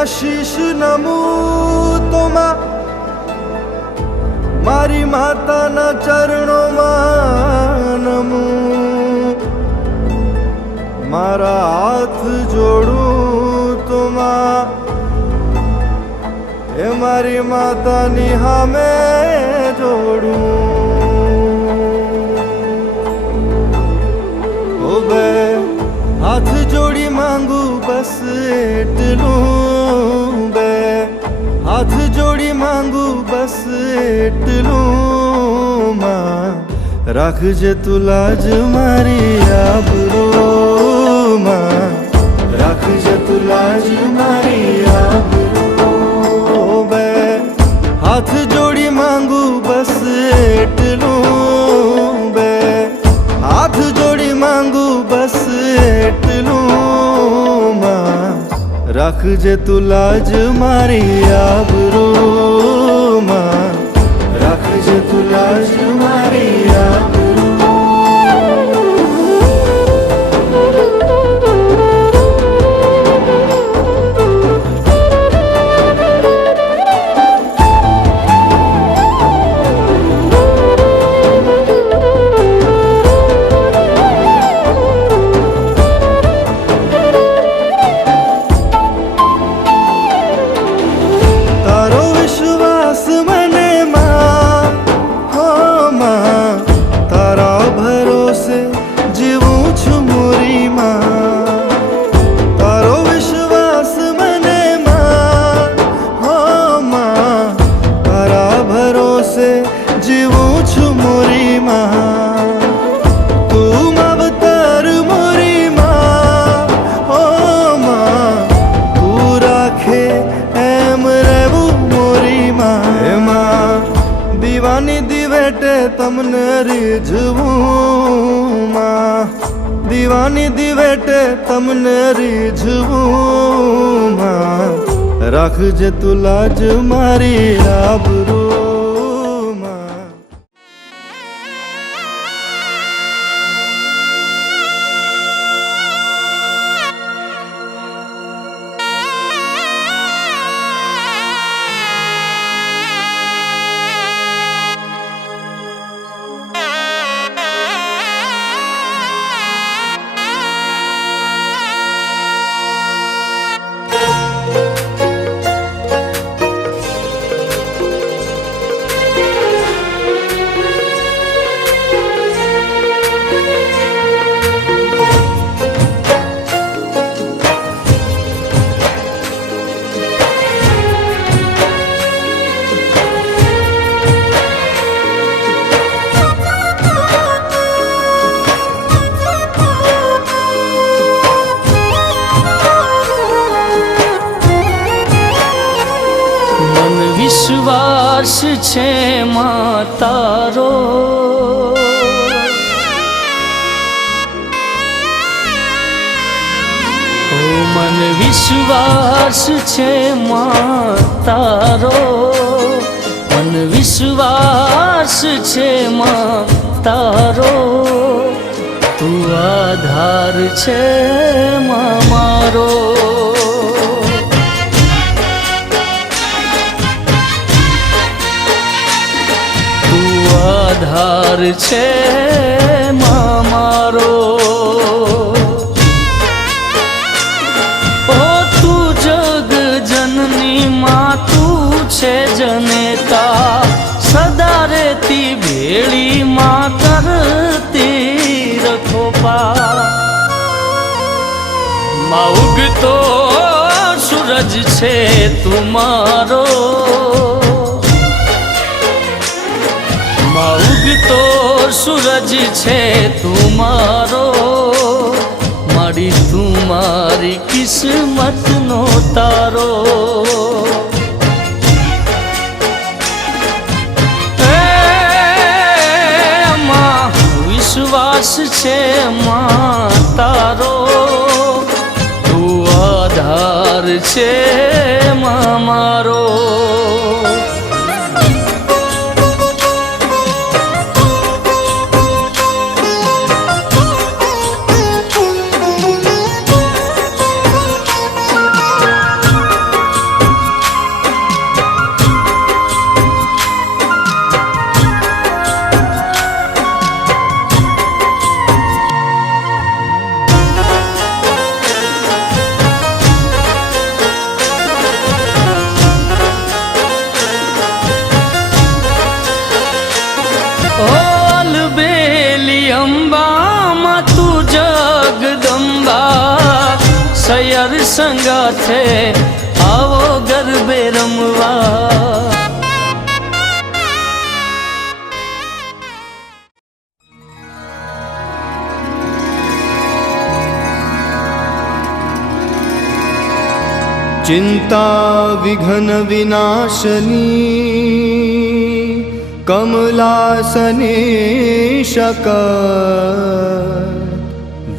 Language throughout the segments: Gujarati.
એના શીશ નમું તો મારી માતાના ચરણોમાં નમું, મારા હાથ જોડું તો એ મારી માતાની સામે જોડું। ઓ બે હાથ જોડી માંગુ બસ એટલું, બે હાથ જોડી માંગુ બસ એટલું, માં રાખજે તું લાજ મારી આબરૂ, માં રાખજે તું લાજ મારી આબરૂ। બે હાથ જોડી માંગુ બસ એટલું, બે હાથ જોડી માંગુ બસ એટલું, માં રાખજે તું લાજ મારી આબરૂ, માં રાખજે તું લાજ મારી આબરૂ। દીવાની દિવેટે તમને રીઝવું, માં દીવાની દિવેટે તમને રીઝવું, માં રાખજે તું લાજ મારી આબરૂ, માં। વિશ્વાસ છે માં તારો, ઓ મન વિશ્વાસ છે માં તારો, મન વિશ્વાસ છે માં તારો, તું આધાર છે માં મારો। આધાર છે માં મારો, ઓ તું જગ જનની માં તું છે જનેતા, સદા રેતી ભેળી માં કરતી રખો પા, માં ઉગતો સૂરજ છે તું મારો, ઉગતો સૂરજ છે તું મારો, મારી તું મારી કિસ્મત નો તારો। માં વિશ્વાસ છે માં તારો, તું આધાર છે માં મારો। अलबेली अंबा तू जगदंबा सैयर संगाथे आवो गरबे रमवा। चिंता विघ्न विनाशनी कमलासने शकर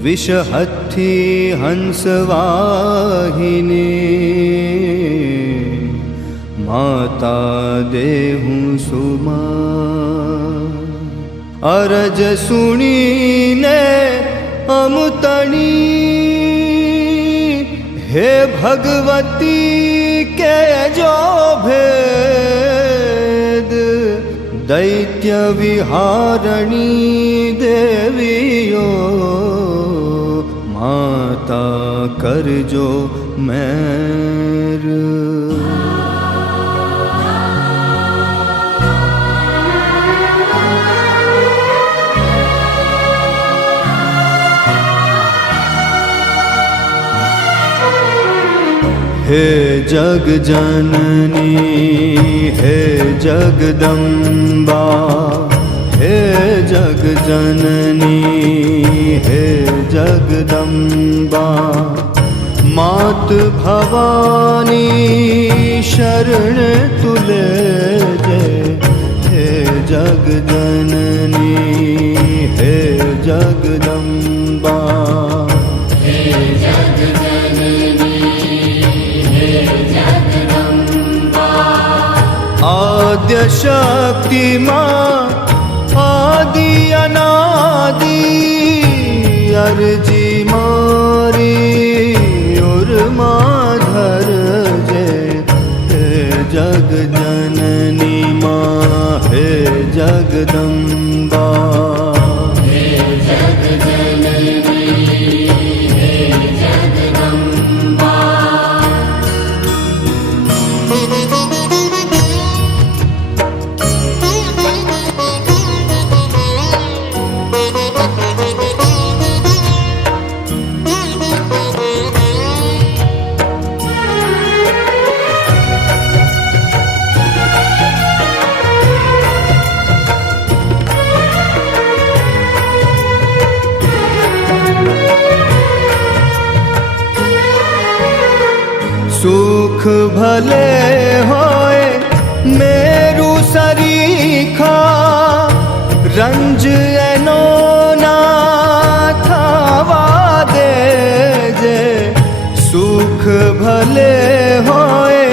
विषहत्थी हंसवाहिनी माता देहु सुमा। अरज सुनी ने अमतनी हे भगवती के जो भेद दैत्य विहारणी देवियो माता करजो मेर। हे जग जननी हे जगदम्बा हे जग जननी हे जगदम्बा मात भवानी शरण तुले जय। हे जग जननी हे जगदम्बा आद्य शक्ति माँ आदि अनादि अर्जी मारी और माधर जय। हे जग जननी माँ हे जगदम्बा सुख भले होए मेरु सरीखा रंज एनो ना थावा दे जे। सुख भले होए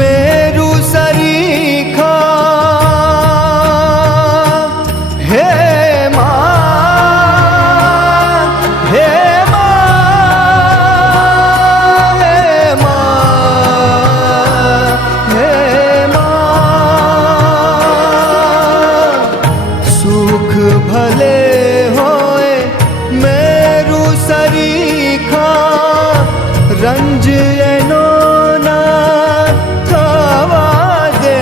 मेरु सरीखा हे भले होए मेरु सरीखा रंज एनो ना थावा दे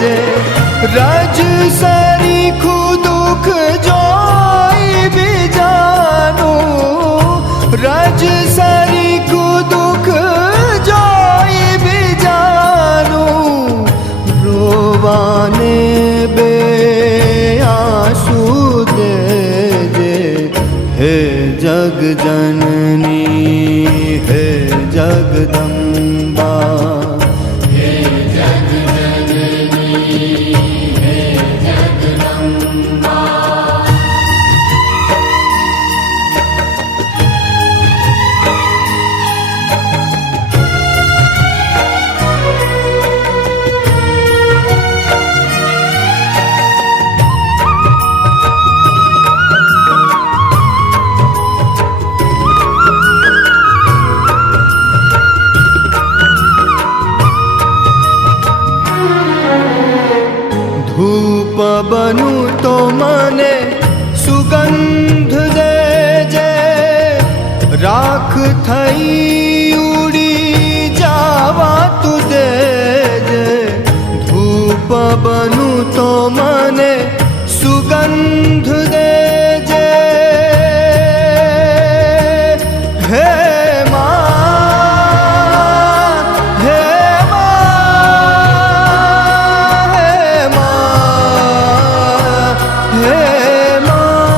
जे। रज सरीखु दुख जोई भी जानू रज सरीखु दुख जोई भी जानू रोवाने बे हे जग जननी हे जगदम्बा हे जग जननी हे जगदम्बा। धूप बनू तो मने सुगंध दे जे। राख थई उड़ी जावा तू दे जे। धूप बनू तो मने सुगंध સુગંધ દેજે હે માં, હે માં, હે માં, હે માં.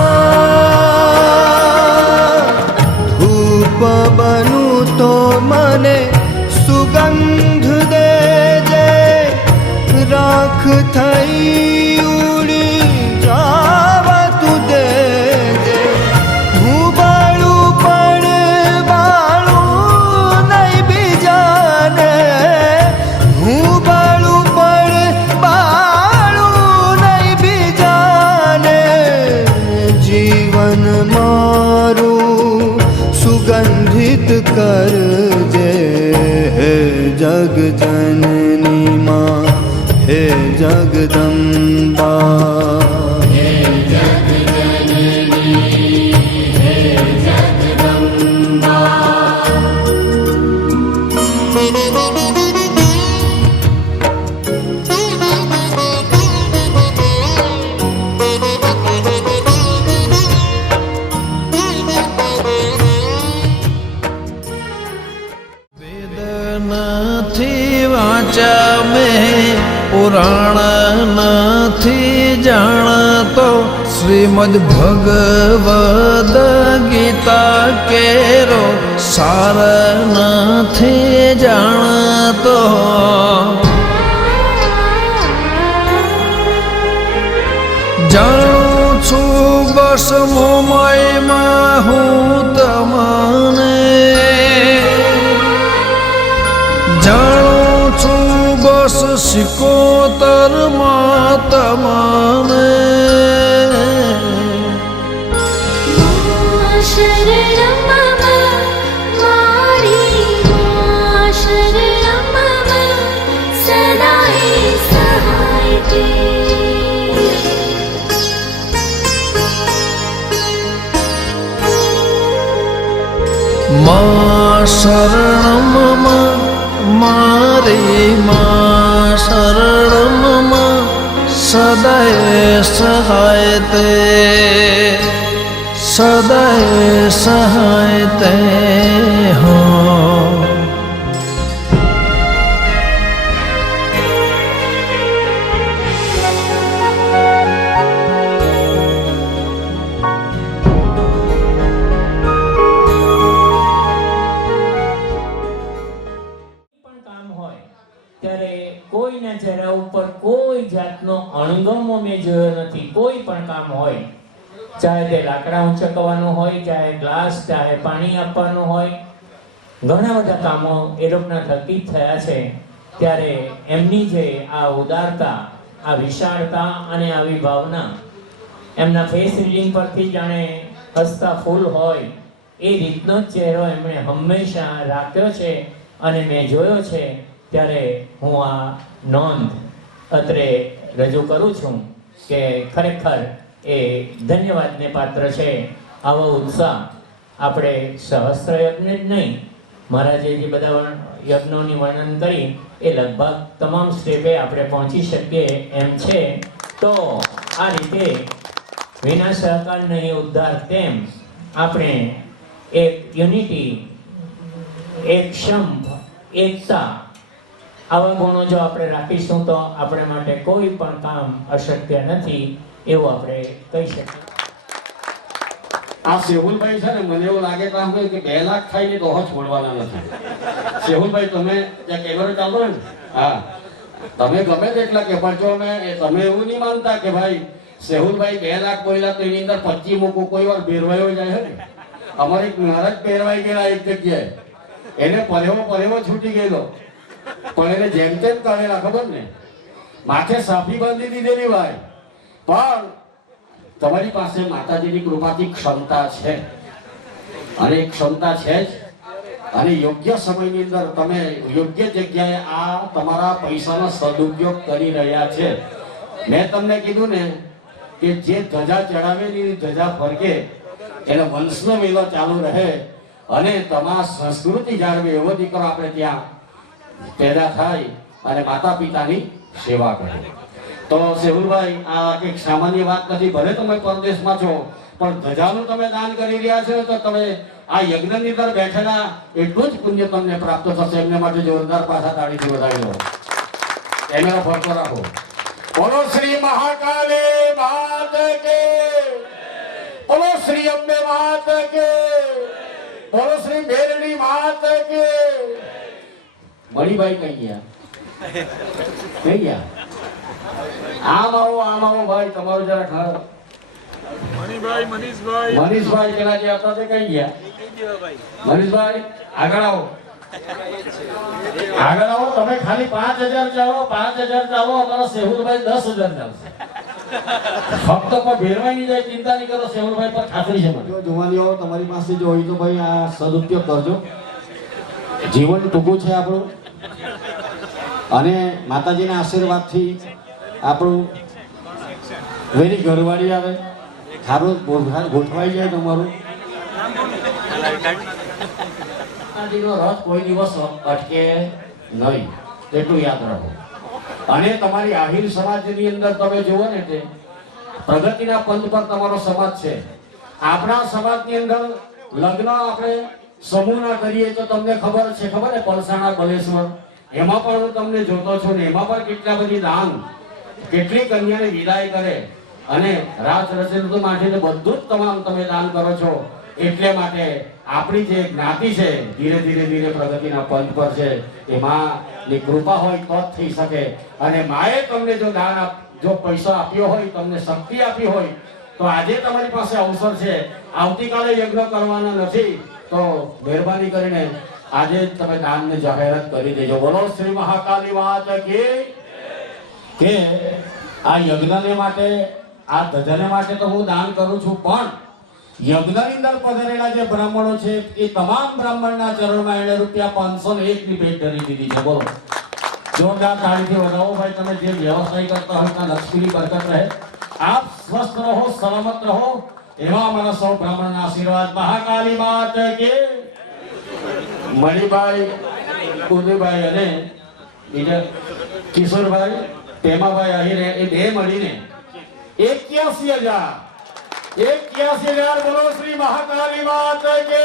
ધૂપ બનું તો મને સુગંધ દેજે, રાખ થઈ ઉડી જાવા તું દેજે. હું બાળું પણ બાળું નહીં બીજાને, હું બાળું પણ બાળું નહીં બીજાને. જીવન મારું સુગંધિત કરજે હે જગજનની માં, હે જગદંબા. નથી વાંચ્યા મેં પુરાણ નથી જાણતો, શ્રીમદ ભગવદ ગીતા કેરો સાર નથી જાણતો. જાણું છું બસ મોમાઈમાં હું તમને, જાણું છું બસ સિકોતરમાં તમને. માં શરણમાં મારી માં શરણમાં સદાય સહાય તે, સદાય સહાય તે હો. ત્યારે કોઈના ચહેરા ઉપર કોઈ જાતનો અણગમો મેં જોયો નથી. કોઈ પણ કામ હોય, ચાહે તે લાકડા ઊંચકવાનું હોય, ચાહે ગ્લાસ, ચાહે પાણી આપવાનું હોય, ઘણા બધા કામો એ લોકોના થકી થયા છે. ત્યારે એમની જે આ ઉદારતા, આ વિશાળતા અને આવી ભાવના એમના ફેસ રીડિંગ પરથી જાણે હસતા ફૂલ હોય એ રીતનો જ ચહેરો એમણે હંમેશા રાખ્યો છે અને મેં જોયો છે. ત્યારે હું આ નોંધ અત્રે રજૂ કરું છું કે ખરેખર એ ધન્યવાદને પાત્ર છે. આવો ઉત્સાહ આપણે સહસ્ત્ર યજ્ઞ જ નહીં, મહારાજે જે બધા યજ્ઞોની વર્ણન કરી એ લગભગ તમામ સ્ટેપે આપણે પહોંચી શકીએ એમ છે. તો આ રીતે વિના સહકાર નહીં ઉદ્ધાર, તેમ આપણે એક યુનિટી, એક સંપ, એકતા, આવા ગુણો જો આપણે રાખીશું તો આપણે માટે કોઈ પણ કામ અશક્ય નથી એવું આપણે કહી શકીએ. આ સેહુલભાઈ છે ને, મને એવું લાગે કે 2 લાખ થાય ને તો જ છોડવાના નથી. સેહુલભાઈ તમે ત્યાં કેમેરો ચાલો ને, હા તમે ગમે તેટલા કે પણ જો તમે એવું નહીં માનતા કે ભાઈ સેહુલભાઈ 2 લાખ બોલ્યા તો એની અંદર 25 મૂકું, કોઈ વાર ભેરવાયો જાય છે ને. અમારે મહારાજ પહેરવાઈ ગયેલા એક જગ્યાએ, એને પરેવો છૂટી ગયેલો, પણ એને જેમ તેમ કરેલા ખબર ને, માથે સાફી બાંધી દીધેલી ભાઈ. પણ તમારી પાસે માતાજીની કૃપાથી ક્ષમતા છે, અને ક્ષમતા છે જ, અને યોગ્ય સમયની અંદર તમે યોગ્ય જગ્યાએ આ તમારા પૈસાનો સદુપયોગ કરી રહ્યા છે. મેં તમને કીધું ને કે જે ધજા ચડાવેલી ધજા ફરકે, એને વંશનો મેળો ચાલુ રહે અને તમારા સંસ્કૃતિ જાળવે એવો દીકરો આપણે ત્યાં પેદા થાય અને માતા પિતાની સેવા કરે. તો સેહુલભાઈ આ એક સામાન્ય વાત નથી, ભલે તમે પરદેશમાં છો પણ ધજાનું તમે દાન કરી રહ્યા છો તો તમે આ યજ્ઞની અંદર બેઠેલા એટલું જ પુણ્ય તમને પ્રાપ્ત થશે. એમને માટે જોરદાર પાછા તાળીથી વધાવી લો. કેમેરા ફરતો રાખો. બોલો શ્રી મહાકાલી માત કે, બોલો શ્રી અંબે માત કે, બોલો શ્રી બેરડી માત કે. મણિભાઈ કઈ ગયા? કઈ ગયા? આમ આવો ભાઈ, તમારું જરા ઘર. મનીષભાઈ પેલા જે હતા તે કઈ ગયા? મનીષભાઈ આગળ આવો, આગળ આવો. તમે ખાલી 5000 ચાલો, 5000 ચાલો. અમારા સેહુલભાઈ 10000 ચાલશે. ફક્ત કોઈ ભેરવાઈ નહીં જાય, ચિંતા નહીં કરો. સેહુલભાઈ પર ખાતરી છે મને. જો જુવાનીઓ તમારી પાસે જો હોય તો ભાઈ આ સદુપયોગ કરજો. જીવન ટૂંકું છે આપણું, અને માતાજીના આશીર્વાદથી આપણું વેરી ઘરવાળી આવે, સારું ગોઠવાઈ જાય તમારું. માતાજીનો રથ કોઈ દિવસ અટકે નહીં, એટલું યાદ રાખો. અને તમારી આહિર સમાજની અંદર તમે જુઓ ને તે પ્રગતિના પંથ પર તમારો સમાજ છે. આપણા સમાજની અંદર લગ્ન આપણે સમૂહના કરીએ તો તમને ખબર છે, ખબર ને પલસાણા બલેશ્વર, એમાં પણ હું તમને જોતો છું ને એમાં પણ કેટલા બધી દાન, કેટલી કન્યાને વિદાય કરે અને રાત રસોઈ માટે બધું જ તમામ તમે દાન કરો છો. એટલે માટે આપણી જે જ્ઞાતિ છે ધીરે ધીરે પ્રગતિના પંથ પર છે. એમાં ની કૃપા હોય તો જ થઈ શકે. અને માએ તમને જો દાન જો પૈસા આપ્યો હોય, તમને શક્તિ આપી હોય, તો આજે તમારી પાસે અવસર છે. આવતીકાલે યજ્ઞ કરવાના નથી, તો મહેરબાની કરીને આજે જ તમે દાનની જાહેરાત કરી દેજો. બોલો શ્રી મહાકાલી માત કી. કે આ યજ્ઞને માટે, આ ધજાને માટે તો હું દાન કરું છું, પણ યજ્ઞની અંદર પધારેલા જે બ્રાહ્મણો છે એ તમામ બ્રાહ્મણના ચરણમાં એને ₹501 ની ભેટ કરી દીધી છે. બોલો જોરદાર તાળીથી વધાવો ભાઈ. તમે જે વ્યવસાય કરતા હોય ત્યાં લક્ષ્મીની બરકત રહે. આપ સ્વસ્થ રહો, સલામત રહો, એવા અમારા સૌ બ્રાહ્મણના આશીર્વાદ. મહાકાલી માત કે. મણિભાઈ, ઉદયભાઈ અને બીજા કિશોરભાઈ, પેમાભાઈ આહિર, એ બે મળીને 81,000 બોલો શ્રી મહાકાલી માત કે.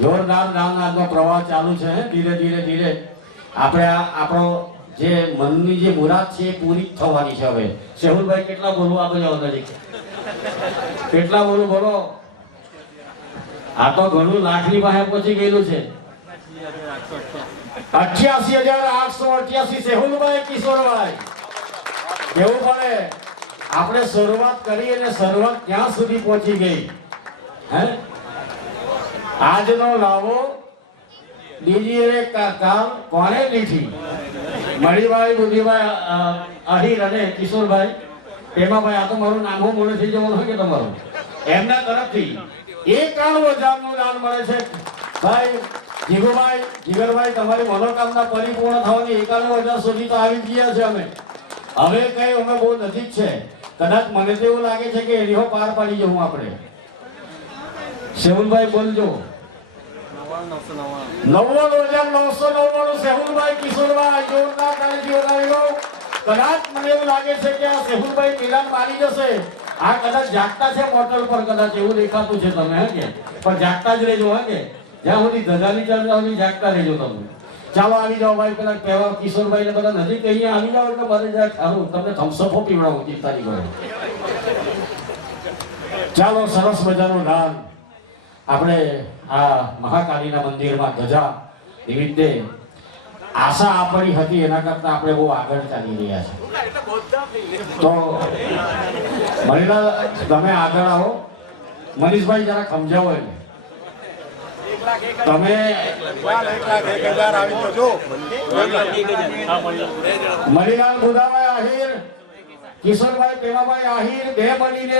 જોરદાર દાનનો પ્રવાહ ચાલુ છે. ધીરે ધીરે આપણે આપણો જે મનની જે મુરાદ છે એ પૂરી થવાની છે. હવે સેહુલભાઈ કેટલા બોલવું? આ બધા નજીક કેટલા બોલું? બોલો. આ તો ઘણું લાખની પાસે પહોંચી ગયેલું છે. 88,888 સેહુલભાઈ, કિશોરભાઈ. કેવું પડે? આપણે શરૂઆત કરી અને શરૂઆત ક્યાં સુધી પહોંચી ગઈ? હે, આજનો લાવો બીજી કામ કોને લીધી? મણિભાઈ, બુદ્ધિભાઈ આહિર અને કિશોરભાઈ, પેમાભાઈ. આ તો મારું નામ મોડે થઈ જવાનું હોય કે તમારું? એમના તરફથી 51,000 દાન મળે છે. ભાઈ જીગુભાઈ, જીગરભાઈ, તમારી મનોકામના પરિપૂર્ણ થવાની 51,000 સુધી તો આવી ગયા છે. અમે હવે કઈ અમે બહુ નજીક છે. કદાચ મને તો એવું લાગે છે કે એરીઓ પાર પાડી જવું આપણે. સેહુલભાઈ બોલજો. 99,999 સેહુલભાઈ, કિશોરભાઈ, જોરદાર તાળીથી વધાવી લો. કદાચ મને એવું લાગે છે કે આ સેહુલભાઈ મિલાન મારી જશે. આ કદાચ જાગતા છે મોટર પર, કદાચ એવું દેખાતું છે તમે, હે કે? પણ જાગતા જ રહેજો, હે કે? જ્યાં સુધી ધજાની ચર્ચા સુધી જાગતા રહેજો તમે. ચાલો આવી જાઓ ભાઈ. પેલા કહેવા કિશોરભાઈ ને બધા નજીક અહીંયા આવી જાઓ એટલે મને જરાક સારું તમને થમ્સઅપ પીવડાવું, ચિંતા નહીં કરો. ચાલો, સરસ મજાનું દાન આપણે આ મહાકાલીના મંદિરમાં ધજા નિમિત્તે આશા આપણી હતી એના કરતા આપણે બહુ આગળ ચાલી રહ્યા છે. તો મહિલા તમે આગળ આવો. મનીષભાઈ જરા સમજાવો એને. તમે મણિલાલ બુધાભાઈ આહિર, કિશોરભાઈ, પેમાભાઈ આહિર બે મળીને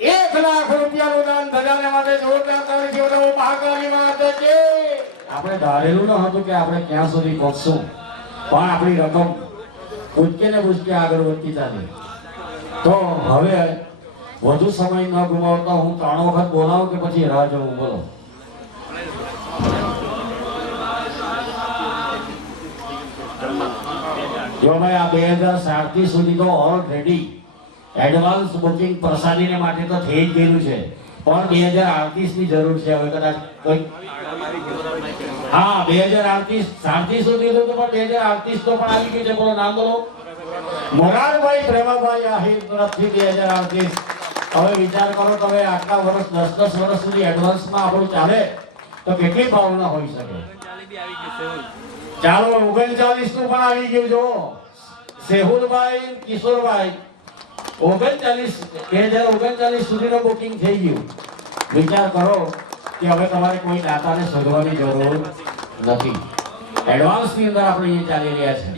₹1,00,000 દાન ધજાને માટે જોરદાર તાળીથી વધાવો. મહાકાલી માત કે. આપણે ધારેલું ન હતું કે આપણે ક્યાં સુધી પહોંચશું, પણ આપણી રકમ પૂછકે ને પૂછકે આગળ વધતી ચાલી. તો હવે વધુ સમય ન ગુમાવતા હું 3 વખત બોલાવું કે પછી રાહ જોઉં? બોલો. જો ભાઈ આ 2037 સુધી તો ઓલરેડી એડવાન્સ બુકિંગ પ્રસાદીને માટે તો થઈ જ ગયેલું છે, પણ 2038 ની જરૂર છે. હવે કદાચ કોઈ હા 2038 સુધી તો પણ 2038 તો પણ આવી ગયું છે. બોલો નામ બોલો. મોરારભાઈ પ્રેમાભાઈ આહિર તરફથી 2038. હવે વિચાર કરો તમે આટલા વર્ષ 10 વર્ષ સુધી એડવાન્સમાં આપણું ચાલે તો કેટલી ભાવના હોઈ શકે. ચાલો 39 નું પણ આવી ગયું. જો સેહુલભાઈ કિશોરભાઈ 2039 સુધીનું બુકિંગ થઈ ગયું. વિચાર કરો કે હવે તમારે કોઈ દાતાને શોધવાની જરૂર નથી. એડવાન્સ ની અંદર આપણે એ ચાલી રહ્યા છે.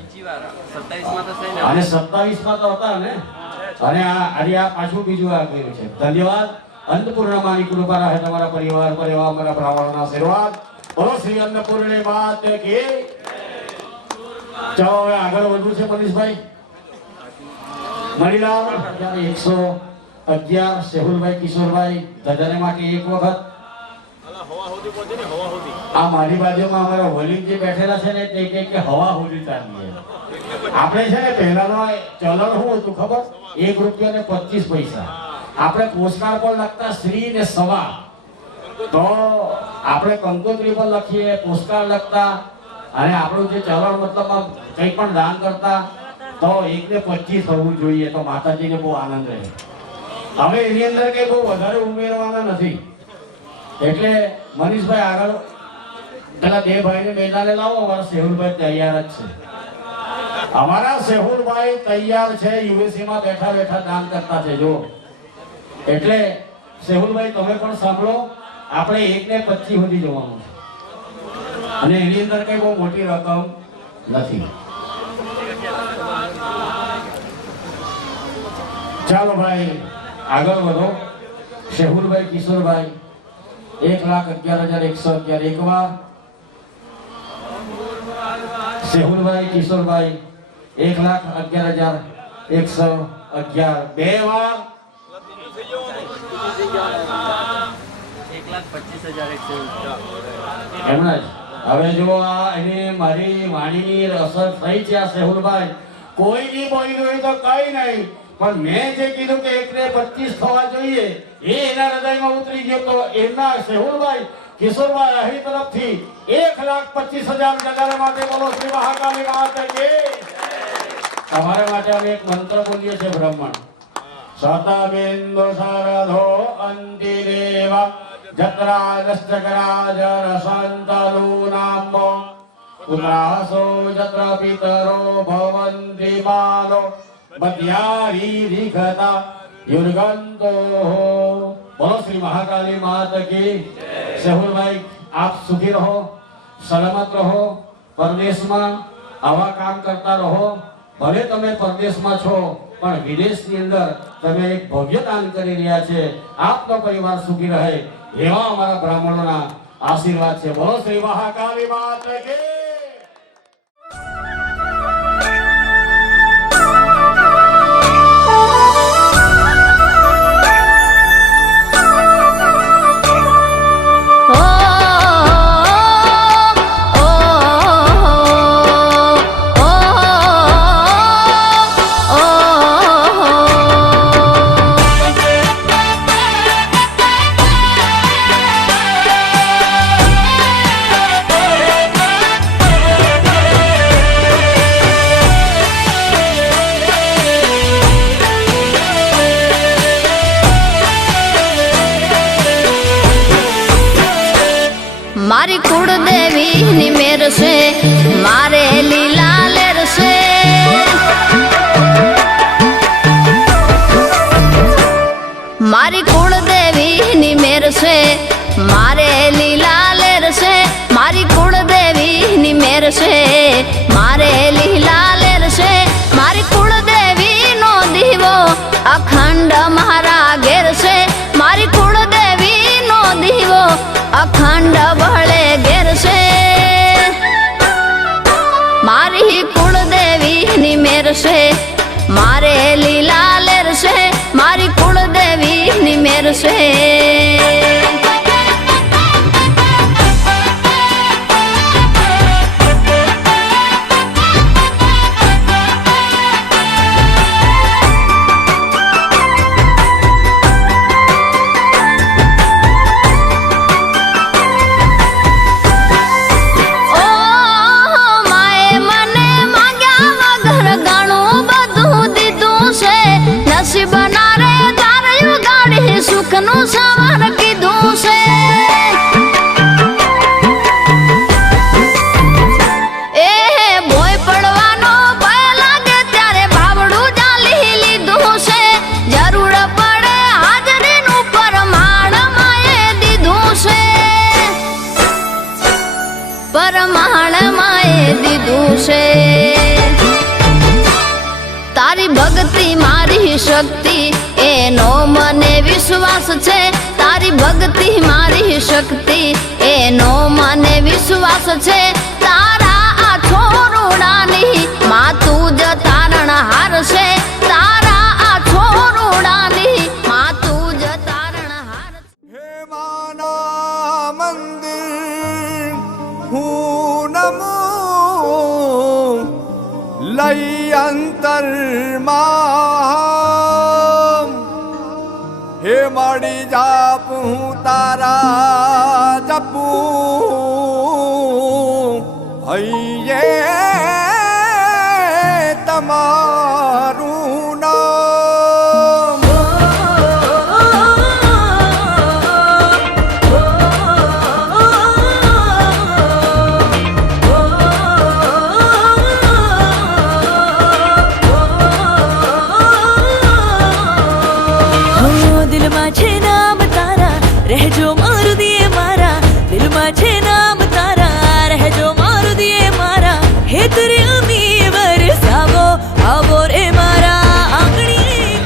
અને 27 માં તો હતા ને, અને આજે આ પાછું બીજું આ કર્યું છે. ધન્યવાદ. અન્નપૂર્ણામાની કૃપા રહે તમારા પરિવાર પર, એવા અમારા બ્રાહ્મણોના આશીર્વાદ. બોલો શ્રી અન્નપૂર્ણી માત કી. ચાલો હવે આગળ વધવું છે મનીષભાઈ. મણીલાલ 111 સેહુલભાઈ કિશોરભાઈ ધજાને માટે એક વખત. આ મારી બાજુમાં અમારા વલીમ જે બેઠેલા છે ને તે કે હવા હોલી ચાલી. આપણે છે ને પહેલાનો ચલણ શું હતું ખબર? 1 રૂપિયા ને 25 પૈસા. આપણે પોસ્ટકાર્ડ પર લખતા શ્રી ને સવા, તો આપણે કંકોત્રી પર લખીએ, પોસ્ટકાર્ડ લખતા, અને આપણું જે ચલણ મતલબ કંઈ પણ દાન કરતા તો 1 ને 25 થવું જોઈએ, તો માતાજીને બહુ આનંદ રહે. હવે એની અંદર કઈ બહુ વધારે ઉમેરવાના નથી. એટલે મનીષભાઈ આગળ પેલા 2 ભાઈને મેદાને લાવો. અમારા સેહુલભાઈ તૈયાર જ છે. અમારા સેહુલભાઈ તૈયાર છે. યુએસએ માં બેઠા બેઠા દાન કરતા છે. જો એટલે સેહુલભાઈ તમે પણ સાંભળો, આપણે 1 ને 25 સુધી જવાનું છે, અને એની અંદર કઈ બહુ મોટી રકમ નથી. ચાલો ભાઈ આગળ વધો. સેહુલભાઈ કિશોરભાઈ 1,11,111. એક વાર સેહુલભાઈ કિશોરભાઈ 1,11,111. 2 વાર 1,25,111. એમના જ. હવે જો આ એને મારી વાણીની અસર થઈ છે. આ સેહુલભાઈ કોઈની બોલી હોય તો કઈ નહીં, પણ મેં જે કીધું કે 1 ને 25 થવા જોઈએ એ એના હૃદયમાં ઉતરી ગયો. તો એમના સેહુલભાઈ કિશોરભાઈ અહીં તરફથી 1,25,000 જગાડે માટે બોલો શ્રી મહાકાલી માત કી. તમારા માટે અમે એક મંત્ર બોલીએ છીએ બ્રાહ્મણ. સતબિંદુ શરધો અંતિ દેવ જત્રાજસ્તકરાજર સંતલૂનાંબો પુત્રાસો જત્ર પિતરો ભવન્તિ બાલો મધ્યારી રીખતા યુર્ગંતો. બોલો શ્રી મહાકાલી માત કી. સેહુલભાઈ આપ સુખી રહો, સલામત રહો, પરદેશમાં આવા કામ કરતા રહો. ભલે તમે પરદેશમાં છો પણ વિદેશની અંદર તમે એક ભવ્ય દાન કરી રહ્યા છે. આપનો પરિવાર સુખી રહે એવા અમારા બ્રાહ્મણોના આશીર્વાદ છે. બોલો શ્રી મહાકાલી માત કી. મારી કુળદેવી ની મેર છે, મારે લીલા લેર છે. મારી કુળદેવી ની મેર છે, મારે લીલા લેર છે. મારી કુળદેવી ની મેર છે, મારે લીલા લેર છે. મારી કુળદેવી નો દીવો અખંડ મારા ઘેર છે. મારી કુળદેવી નો દીવો અખંડ બળે ઘેર છે. મારી કુળદેવી ની મેર છે, મારે લીલા લેર છે. મારી કુળદેવી ની મેર છે. શક્તિ એનો મને વિશ્વાસ છે તારી ભક્તિ મારી શક્તિ એનો મને વિશ્વાસ છે તારા આ છોરુડાની માં તું જ તારણહાર છે તારા આ છોરુડાની માં તું જ તારણહાર છે હે માના મંદિર હું નમું લઈ અંતરમાં હે માડી જાપ હું તારા જપું હૈયે તમારું નામ દિલમાં છે નામ તારા રહેજો મારું દિયે મારા દિલમાં છે નામ તારા રહેજો મારું દિયે મારા હે તરે અમી વરસાવો આવો રે મારા આંગણી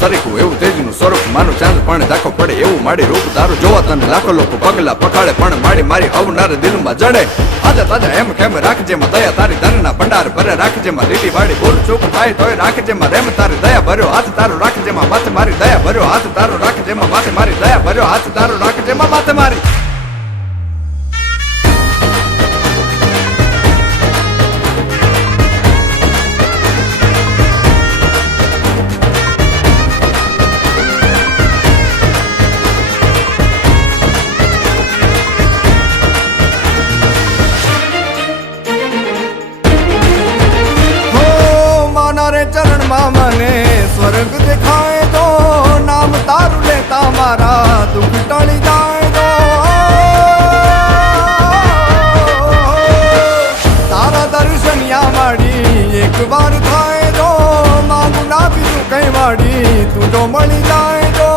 સરીખું એવું તેજનું સ્વરૂપ માનું ચાંદ પણ દાખો પડે એવું માડી રૂપ તારું જોવા તને લાખો લોકો પગલા પખાડે પણ માડી મારી અવનાર દિલમાં જડે તાજા તાજા એમ કેમ રાખજે માં દયા તારી ધનના ભંડાર ભરે રાખજે માં લીલી વાડી બોલ ચૂપ થાય તોય રાખજે માં રેમ તારી દયા ભર્યો હાથ તારો રાખજે માં માથે મારી દયા ભર્યો હાથ તારો રાખજે માં માથે મારી દયા ભર્યો હાથ તારો રાખજે માં માથે મારી ચરણમાં મને સ્વર્ગ દેખાય તો નામ તારું લેતા મારા દુઃખ ટળી જાય તો તારા દર્શનિયા માડી એક વાર થાય તો માંગુ ના બીજું કઈ માડી તું જો મળી જાય તો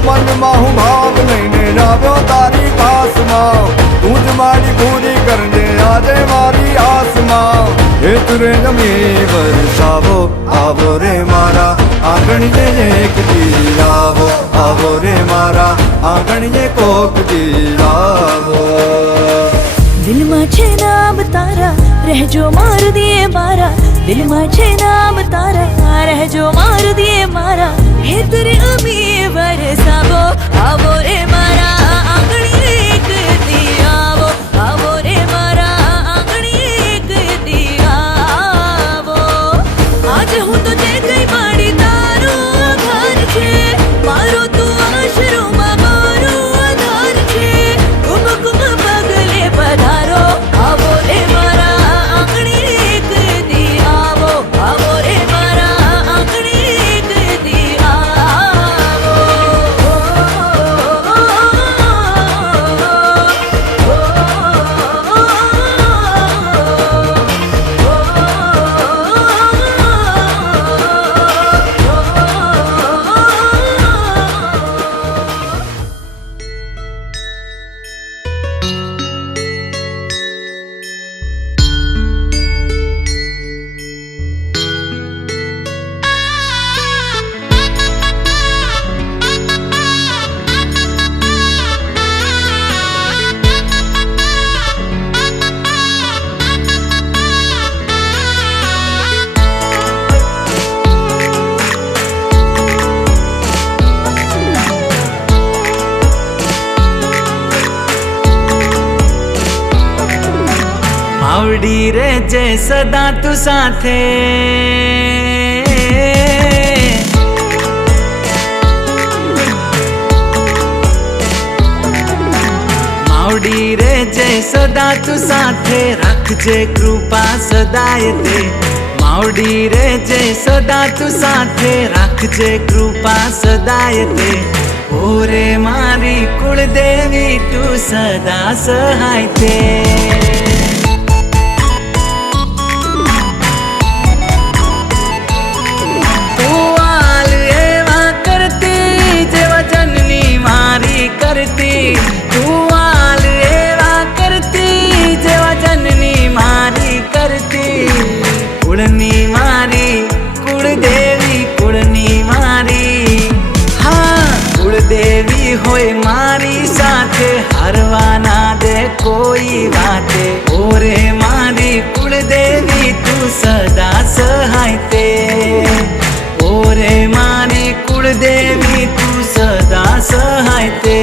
મનમાં હું ભાવ લઈને આવ્યો તારી કાસમાં તું જ મારી પૂરી કરજે આજે મારી આસમાં હે તુરે જમી વરસાવો આવો રે મારા આંગણીએ એક દી આવો રે મારા આંગણીએ કોક દી આવો દિલમાં છે નામ તારા રહેજો મારું દિયે મારા દિલમાં છે નામ તારા રહેજો મારું દિયે મારા હે તરે અમી વરસાવો આવો રે મારા આંગણી એક દી આવો રે મારા આંગણી એક દી આવો આજે હું તો જે કઈ માડી તારો આધાર છે મારો તું આશરો માં મારો આધાર છે કુમ કુમ પગલે પધારો આવો રે મારા આંગણી એક દી આવો રે મારા આંગણી એક દી આવો આવડી રે જે સદા તું સાથે માવડી રેજે સદા તું સાથે રાખજે કૃપા સદાય તે માવડી રેજે સદા તું સાથે રાખજે કૃપા સદાય તે ઓરે મારી કુળદેવી તું સદા સહાય તે करती तू आल एवा करती जेवा जननी मारी करती कुळनी मारी कुळदेवी कुळनी मारी हाँ कुळदेवी होय मारी साथे हारवा ना दे कोई वाते ओरे मारी कुळदेवी तू सदा सहाय ते ओरे मारी कुळदेवी तू सदा सहाय ते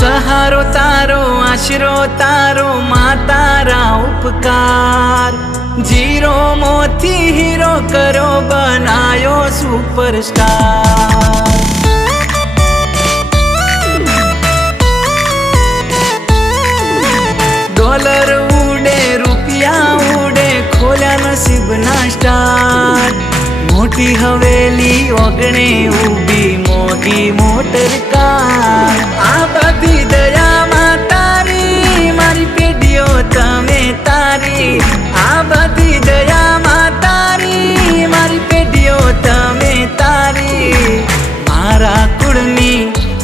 सहारो तारो आशरो तारो मां तारा उपकार जीरो मोती हीरो करो बनायो सुपरस्टार डॉलर उडे रुपया उडे खोल्या नसीब ना स्टार मोटी हवेली ओगणे उभी मोगी मोटर कार आ बधी दया मां तारी मारी पेढ़ियो तमे तारी आ बधी दया मां तारी मारी पेढ़ियो तमे तारी मारा कुळनी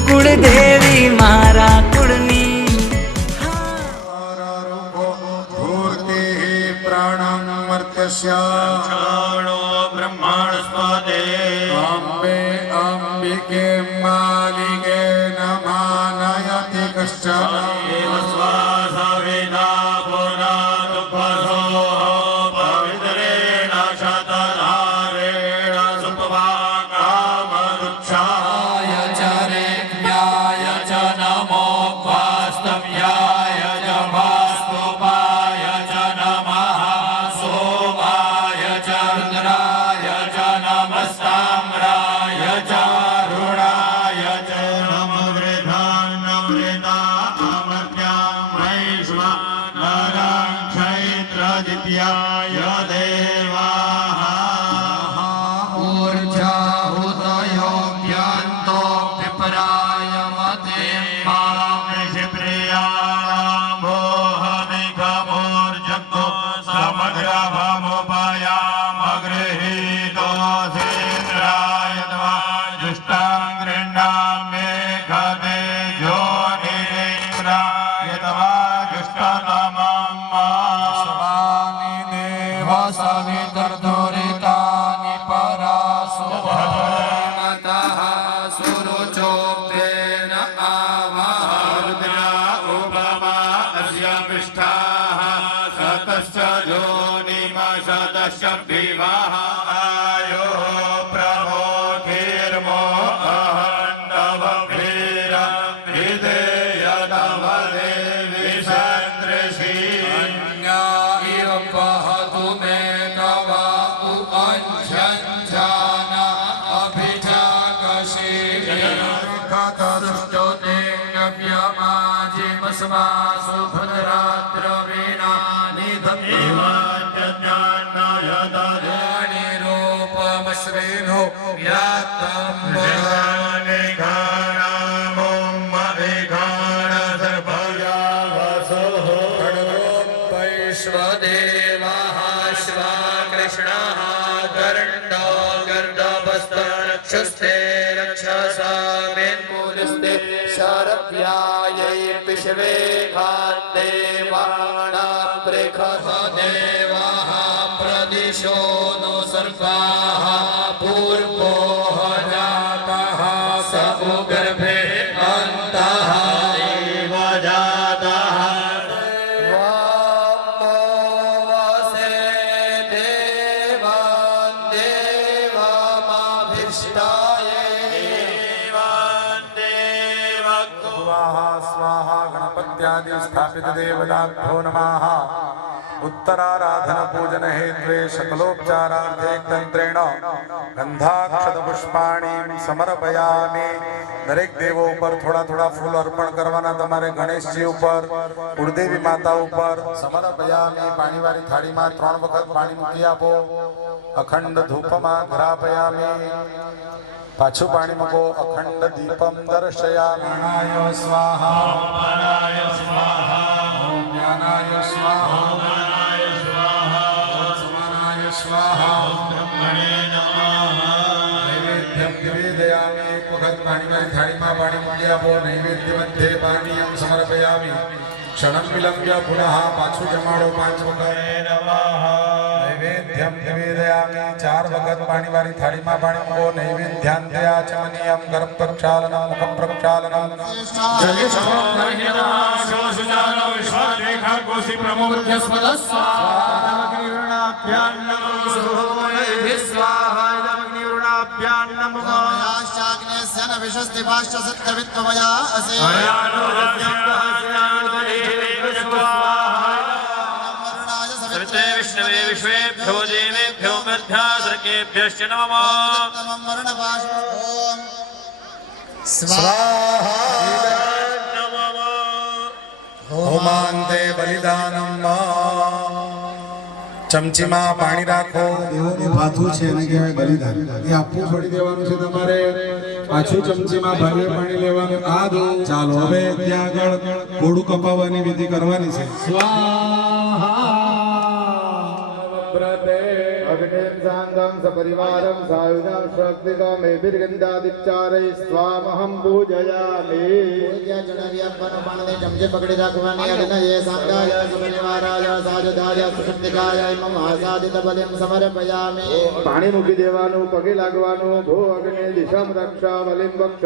कुळदेवी मारा कुळनी प्राणं मर्त्यस्य ब्रह्माणस्पते अम्बे अम्बिके मालिके नमानयति कश्चन स्वसविता पुनरुपसोः पवित्रेण शतधारेण सुपवाकामदुच्छाय च रेभ्याय च नमो वास्तव्याय च वास्तुपाय च नमः सोमाय च रुद्राय च नमस्ताम्राय च रुणाय च नमवृधान्नमृता अमर्त्यामैश्वरं क्षैत्रदित्याय देवाः ऊर्जाहुतयोऽभ्यन्तो विपराय मते मामिषप्रियाम्भोहमिघमूर्जग्गो समग्रभमुपयामगृहीतो सेन्द्राय त्वा जुष्टां गृह्णाम्ये खते ज्योनिरेन्द्राय त्वा जुष्टतमं स्वामि देव सवितर्दुरितानि परासु भवन्तः सुरुचोक्तेन आवरुद्रा उपमा अस्य पृष्ठाः शतश्च योनिमशतश्च विवाह आयो प्रभोतिर्मो अहन्तवभीर विधेयतवदे विसदृशी अन्यायं वहतु मे तव उअञ्छञ्छान अभिजाकशी कतरुष्टो ते व्यमाजिमस्मासु भद्राद्रवीणा निधम् रूपमश्वेनो व्याप्तं वैश्वदेवः श्वाकृष्णः गर्णो गर्दभस्तरक्षस्ते रक्षसा मेन्मूलस्ते शरभ्यायै विश्वे देवानां प्रेखः देवाः प्रदिशो नो सर्पाः पूर्वोः जातः समुगर्भे अन्तः एव जातः वामो वसे देवा गणपत्यादि स्थापित देवताभ्यो नमः उत्तराराधन पूजन हेत्वे सकलोपचारार्थे तंत्रेण गंधाक्षत पुष्पाणि समर्पयामि। दरेक देवो पर थोड़ा थोड़ा फूल अर्पण करवाना तमारे गणेश जी ऊपर कुलदेवी माता ऊपर समर्पयामि। पाणी वाली थाली में 3 वखत पाणी मूकी आपो। अखंड धूपमा घरापयामि। पाछू पाणी मूको। अखंड दीपम दर्शयामि। ज्ञानाय स्वाहा ज्ञानाय स्वाहा ज्ञानाय स्वाहा ज्ञानाय स्वाहा समानाय स्वाहा ब्रह्मणे नमः। नैवेद्यं निवेदयामि। एक वखत पाणी वाली थाली में पाणी मूकी आपो। नैवेद्य मध्ये पानीयं समर्पयामि। क्षणं विलम्ब्य पुनः पाछू जमाड़ो 5 वखत नैवेद्यं निवेदयामि। 4 वखत पाणी वाली थाली में पाणी मूको। नैवेद्यान्ते आचमनीयं गर्भ प्रक्षालनं मुख प्रक्षालनं विष्णवे विश्वेभ्यो देवेभ्यो मध्यासर्केभ्यश्च नमः। स्वाहा होमांते बलिदानम। चमची में पाणी राखो। देवोનું ભાથું છે એને કહેવાય બલિદાન. એ આપવું છોડી દેવાનું છે તમારે. પાછું ચમચીમાં ભારે પાણી લેવાનું. આ દો. ચાલો હવે ત્યાં આગળ કોડું કપાવવાની વિધિ કરવાની છે. સ્વાહા अग्निं साङ्गं सपरिवारं सायुधं शक्तिकामेभिर्गन्धादिच्चारै स्वामहं पूजयामि। चमचे पकड़ी रखवानी अग्नये साङ्गाय सपरिवाराय सायुधाय शक्तिकाय मम आसादित बलिं समर्पयामि। पाणी मूकी देवानुं पगे लागवानुं। भो अग्ने दिशं रक्षा बलिं वक्ष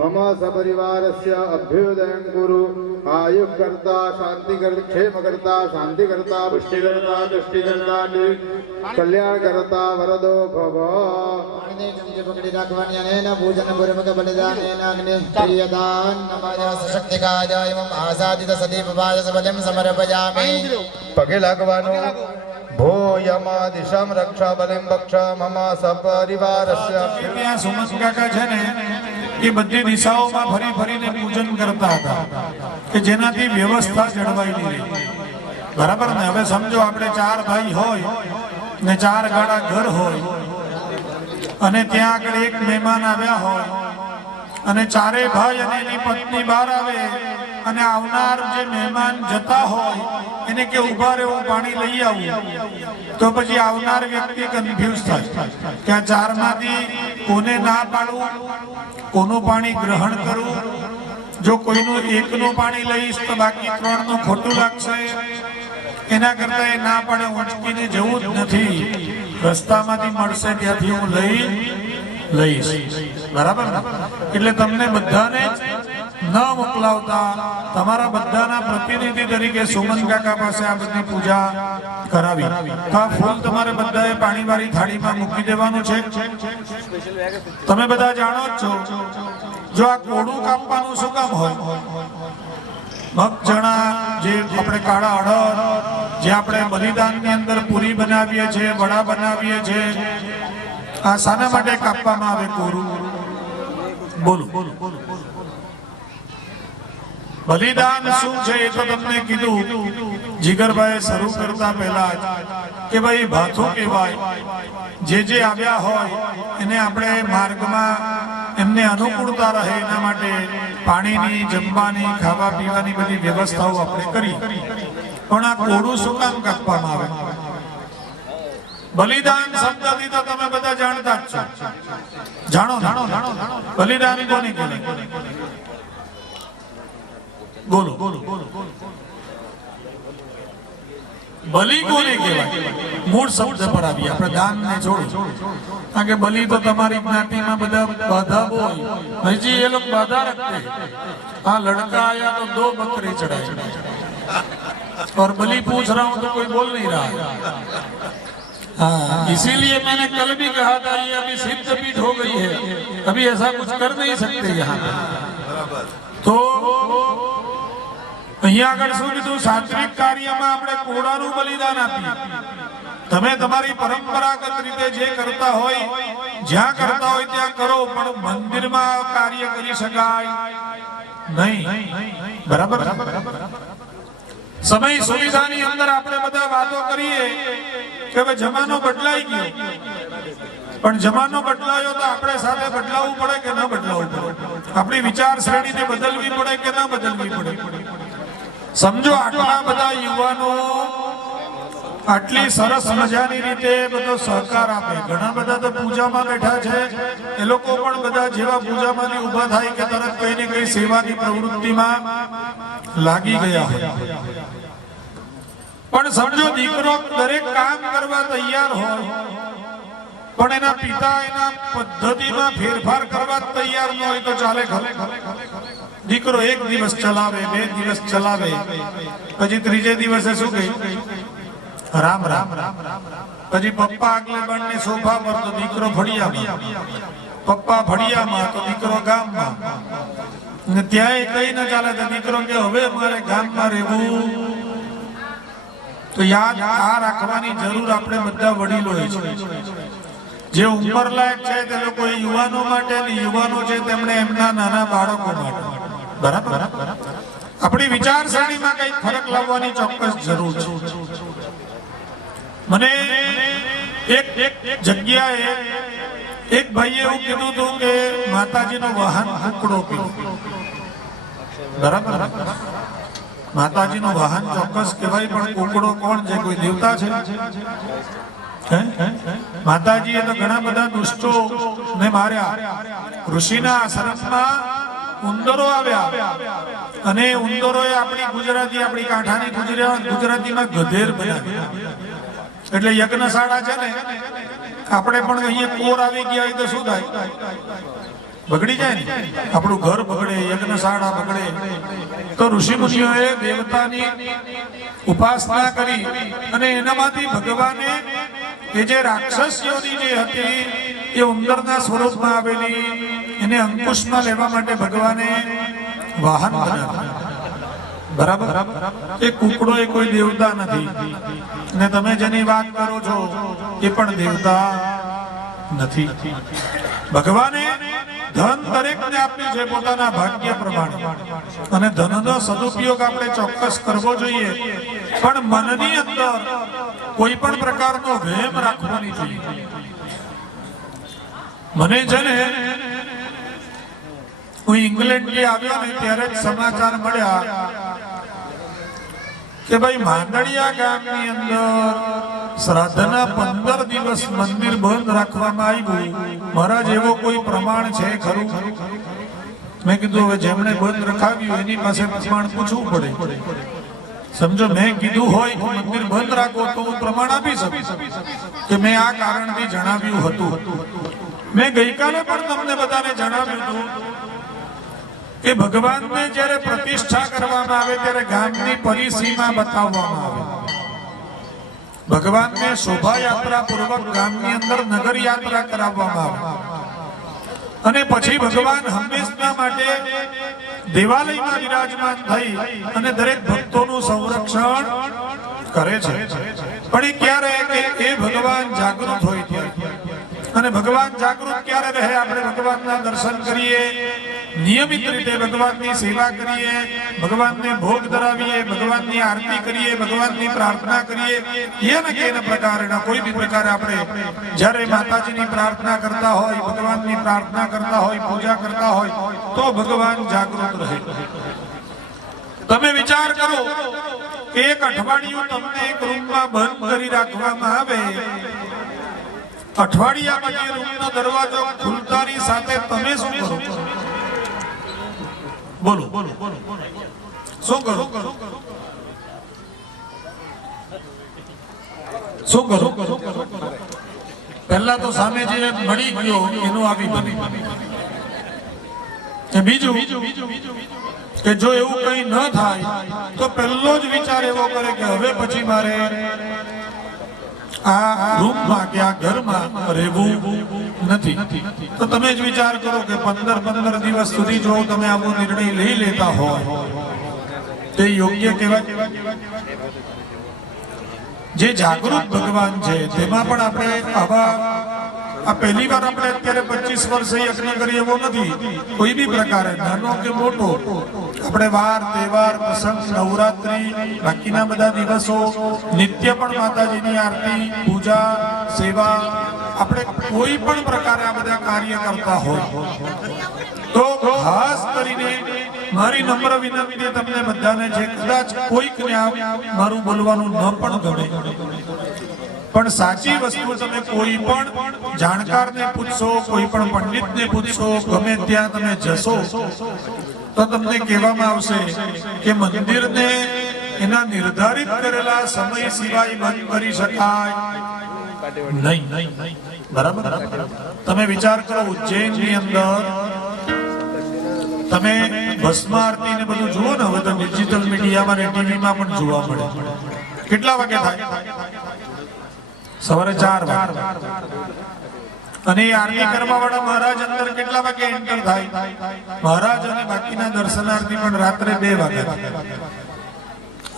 मम सपरिवारस्य अभ्युदयं कुरु। आयुः कर्ता शांति क्षेम करता शांति करता पुष्टि करता तुष्टि करता कल्याण करता वरदो भव। चमचे पकड़ी रखवानी अनेन पूजन पूर्वक बलिदानेन अग्नि प्रियदान नमः शक्तिकाय एवं आसादित सदीपवाय बलिं समर्पयामि। पगे लागवानो। भो यमा दिशां रक्षा बलिं वक्ष मम सपरिवारस्य। ત્યાં સુમન કાકા છે ને એ બધી દિશાઓમાં ફરી ફરીને પૂજન કરતા હતા કે જેનાથી વ્યવસ્થા જળવાઈ રહે. બરાબર ને? હવે સમજો આપણે 4 ભાઈ હોય ને 4 ગાડા ઘર હોય અને ત્યાં આગળ એક મહેમાન આવ્યા હોય અને 4 ભાઈ અને એની પત્ની બહાર આવે અને આવનાર જે મહેમાન જતા હોય એને કે ઉભા રહે હું પાણી લઈ આવું. તો પછી આવનાર વ્યક્તિ કન્ફ્યુઝ થાય કે આ 4 માંથી કોને ના પાડવું, કોનું પાણી ગ્રહણ કરવું. જો કોઈનું એકનું પાણી લઈશ તો બાકી 3 નું ખોટું લાગશે. એના કરતા એ ના પાડે ઉંચકીને જવું જ નથી. રસ્તામાંથી મળશે ત્યાંથી હું લઈશ. બરાબર ને? એટલે તમને બધાને ન મોકલાવતા તમારા બધાના પ્રતિનિધિ તરીકે સુમન કાકા પાસે આ બધી પૂજા કરાવી. તો આ ફૂલ તમારે બધાએ પાણીવાળી થાળીમાં મૂકી દેવાનું છે. તમે બધા જાણો જ છો જો આ કોડું કાપવાનું શું કામ હોય? મગચણા જે આપણે કાળા અડદ જે આપણે બલિદાનની અંદર પૂરી બનાવીએ છીએ, વડા બનાવીએ છીએ, આ શાના માટે કાપવામાં આવે કોરું? બોલો. બલિદાન શું છે એ તો તમને કીધું જીગરભાઈ શરૂ કરતા પહેલા કે ભાઈ ભાથું કહેવાય. જે આવ્યા હોય એને આપણે માર્ગમાં એમને અનુકૂળતા રહે એના માટે પાણીની, જમવાની, ખાવા પીવાની બધી વ્યવસ્થાઓ આપણે કરી. પણ આ કોડું શું કામ કાપવામાં આવે? બલિદાન શબ્દથી તો તમે બધા જાણતા જ છો. જાણો બલિદાન કોને કહેવાય? બોલો. બલિ કોને કહેવાય? મૂળ શબ્દ પર આવી. આપણે દાન ને છોડો. કારણ કે બલિ તો તમારી જ્ઞાતિમાં બધા બાધા હોય. હજી એ લોકો બાધા રખતે. हाँ लड़का आया तो 2 बकरी चढ़ाई और बलि पूछ रहा हूं तो कोई बोल नहीं रहा है। हाँ, इसीलिए मैंने कल भी कहा था ये अभी सिद्ध पीठ हो गई है, अभी ऐसा कुछ कर नहीं सकते यहाँ। तो અહીંયા આગળ શું કીધું? સાત્વિક કાર્યમાં આપણે કોળાનું બલિદાન આપીએ. તમે તમારી પરંપરાગત રીતે જે કરતા હોય, જ્યાં કરતા હોય ત્યાં કરો, પણ મંદિરમાં કાર્ય કરી શકાય નહીં. બરાબર? સમય સુવિધાની અંદર આપણે બધા વાતો કરીએ કે હવે જમાનો બદલાઈ ગયો, પણ જમાનો બદલાયો તો આપણે સાથે બદલાવવું પડે કે ન બદલાવવું પડે? આપણી વિચાર શ્રેણીને બદલવી પડે કે ન બદલવી પડે? સમજો, આટલા બધા યુવાનો આટલી સરસ મજાની રીતે બધો સહકાર આપે. ઘણા બધા તો પૂજામાં બેઠા છે, એ લોકો પણ બધા જેવા પૂજામાંથી ઊભા થાય કે તરત કઈ ને કઈ સેવાની પ્રવૃત્તિમાં લાગી ગયા હોય. પણ સમજો, દીકરો દરેક કામ કરવા તૈયાર હોય, પણ એના પિતા એના પદ્ધતિમાં ફેરફાર કરવા તૈયાર ન હોય તો ચાલે? દીકરો એક દિવસ ચલાવે, 2 દિવસ ચલાવે, પછી ત્રીજે દિવસે શું કહે? રામ રામ. પછી પપ્પા આગલે બનને સોફા પર તો દીકરો ફળિયામાં, પપ્પા ફળિયામાં તો દીકરો ગામમાં, ને ત્યાંય કઈ ન ચાલે તો દીકરો કે હવે મારે ગામમાં રહેવું. તો યાદ આ રાખવાની જરૂર આપણે બધા વડીલોએ છે. જે ઉંમર લાયક છે તે લોકો યુવાનો માટે, અને યુવાનો છે તેમણે એમના નાના બાળકો માટે. બરાબર? આપણી વિચારસરણીમાં કઈ ફરક લાવવાની ચોક્કસ જરૂર છે. મને એક જગ્યાએ એક ભાઈએ એવું કીધું હતું કે માતાજીનો વાહન કુકડો કીધું. બરાબર? માતાજીનો વાહન ચોક્કસ કહેવાય, પણ કુકડો કોણ છે? કોઈ દેવતા છે? માતાજીએ તો ઘણા બધા દુષ્ટો ને માર્યા. ઋષિના આશ્રમમાં ઉંદરો આવ્યા, અને ઉંદરોએ આપણી ગુજરાતી, આપણી કાંઠાની ગુજરાતીમાં ગધેર બનાવ્યા. એટલે યજ્ઞશાળા છે ને, આપણે પણ અહીંયા કોર આવી ગયા હોય તો શું થાય? બગડી જાય ને, આપણું ઘર બગડે, યજ્ઞશાળા બગડે. તો ઋષિ મુનિઓએ દેવતાની ઉપાસના કરી, અને એનામાંથી ભગવાને એ જે રાક્ષસ યોની જે હતી એ ઉંદરના સ્વરૂપમાં આવેલી, એને અંકુશમાં લેવા માટે ભગવાને વાહન બનાવ્યું. બરાબર? એ કુકડો એ કોઈ દેવતા નથી, ને તમે જેની વાત કરો છો એ પણ દેવતા નથી. ભગવાને ધન દરેકને આપ્યું છે પોતાના ભાગ્ય પ્રમાણે, અને ધનનો સદુપયોગ આપણે ચોક્કસ કરવો જોઈએ, પણ મનની અંદર કોઈ પણ પ્રકારનો વહેમ રાખવાની જોઈએ. મને છે ને, હું ઇંગ્લેન્ડથી આવ્યો ને ત્યારે જ સમાચાર મળ્યા કે ભાઈ માંડળિયા ગામની અંદર શ્રાદ્ધના 15 દિવસ મંદિર બંધ રાખવામાં આવ્યું. મહારાજ, એવો કોઈ પ્રમાણ છે ખરું? મેં કીધું હવે જેમણે બંધ રખાવ્યું એની પાસે પ્રમાણ પૂછવું પડે. સમજો, મેં કીધું હોય કે મંદિર બંધ રાખો તો હું પ્રમાણ આપી શકું કે મેં આ કારણથી જણાવ્યું હતું. મેં ગઈકાલે પણ તમને બધાને જણાવ્યું હતું કે ભગવાનને જ્યારે પ્રતિષ્ઠા કરવામાં આવે ત્યારે ગામની પરિસીમા બતાવવામાં આવે. ભગવાનને શોભાયાત્રા પૂર્વક ગામની અંદર નગર યાત્રા કરાવવામાં આવે, અને પછી ભગવાન હંમેશના માટે દેવાલયમાં વિરાજમાન થઈ અને દરેક ભક્તોનું સંરક્ષણ કરે છે. પણ એ ક્યારે કે એ ભગવાન જાગૃત હોય ત્યારે. અને ભગવાન જાગૃત ક્યારે રહે? આપણે ભગવાનના દર્શન કરીએ, નિયમિત રીતે ભગવાનની સેવા કરીએ, ભગવાનને ભોગ ધરાવીએ, ભગવાનની આરતી કરીએ, ભગવાનની પ્રાર્થના કરીએ, એના કેના પ્રકારના કોઈ બી પ્રકારે આપણે જ્યારે માતાજીની પ્રાર્થના કરતા હોય, ભગવાનની પ્રાર્થના કરતા હોય, પૂજા કરતા હોય, તો ભગવાન જાગૃત રહે. તમે વિચાર કરો કે એક અઠવાડિયું તમને એક રૂમમાં બંધ કરી રાખવામાં આવે, અઠવાડિયા પછી રૂમનો દરવાજો ખુલતાની સાથે તમે શું કરો? બોલો, શું કરો? શું કરો? પહેલા તો સામે જે મળી ગયો એનું આવી બની. બીજું કે જો એવું કઈ ન થાય તો પહેલો જ વિચાર એવો કરે કે હવે પછી મારે આ રૂમમાં કે આ ઘરમાં રહેવું નથી. તો તમે જ વિચાર કરો કે 15 દિવસ સુધી જો તમે આવો નિર્ણય લઈ લેતા હોય તે યોગ્ય કહેવાય? જે જાગૃત ભગવાન છે તેમાં પણ આપણે આવા આ પહેલી વાર આપણે અત્યારે 25 વર્ષે યજ્ઞ કરીએ એવો નથી. કોઈ બી પ્રકારે નાનો કે મોટો આપણે વાર તહેવાર પ્રસંગ નવરાત્રી બાકીના બધા દિવસો નિત્ય પણ માતાજીની આરતી પૂજા સેવા આપણે કોઈ પણ પ્રકારે આ બધા કાર્ય કરતા હોય તો ખાસ કરીને મારી નમ્ર વિનંતી તમને બધાને છે, કદાચ કોઈકને મારું બોલવાનું ન પણ ગમે પણ સાચી વસ્તુ તમે કોઈ પણ જાણકારને પૂછશો, કોઈ પણ પંડિતને પૂછશો, ગમે ત્યાં તમે જશો તો તમને કહેવામાં આવશે કે મંદિરને એના નિર્ધારિત કરેલા સમય સિવાય બંધ કરી શકાય નહીં. બરાબર? તમે વિચાર કરો, ઉજ્જૈનની અંદર તમે ભસ્મ આરતી ને બધું જુઓ ને, હવે તો ડિજિટલ મીડિયામાં ને ટીવીમાં પણ જોવા મળે. કેટલા વાગે થાય? સવારે 4 વાગે. અને એ આરતી કરવા વાળા મહારાજ અંદર કેટલા વાગે એન્ટર થાય? મહારાજ અને બાકીના દર્શનાર્થી પણ રાત્રે 2 વાગે.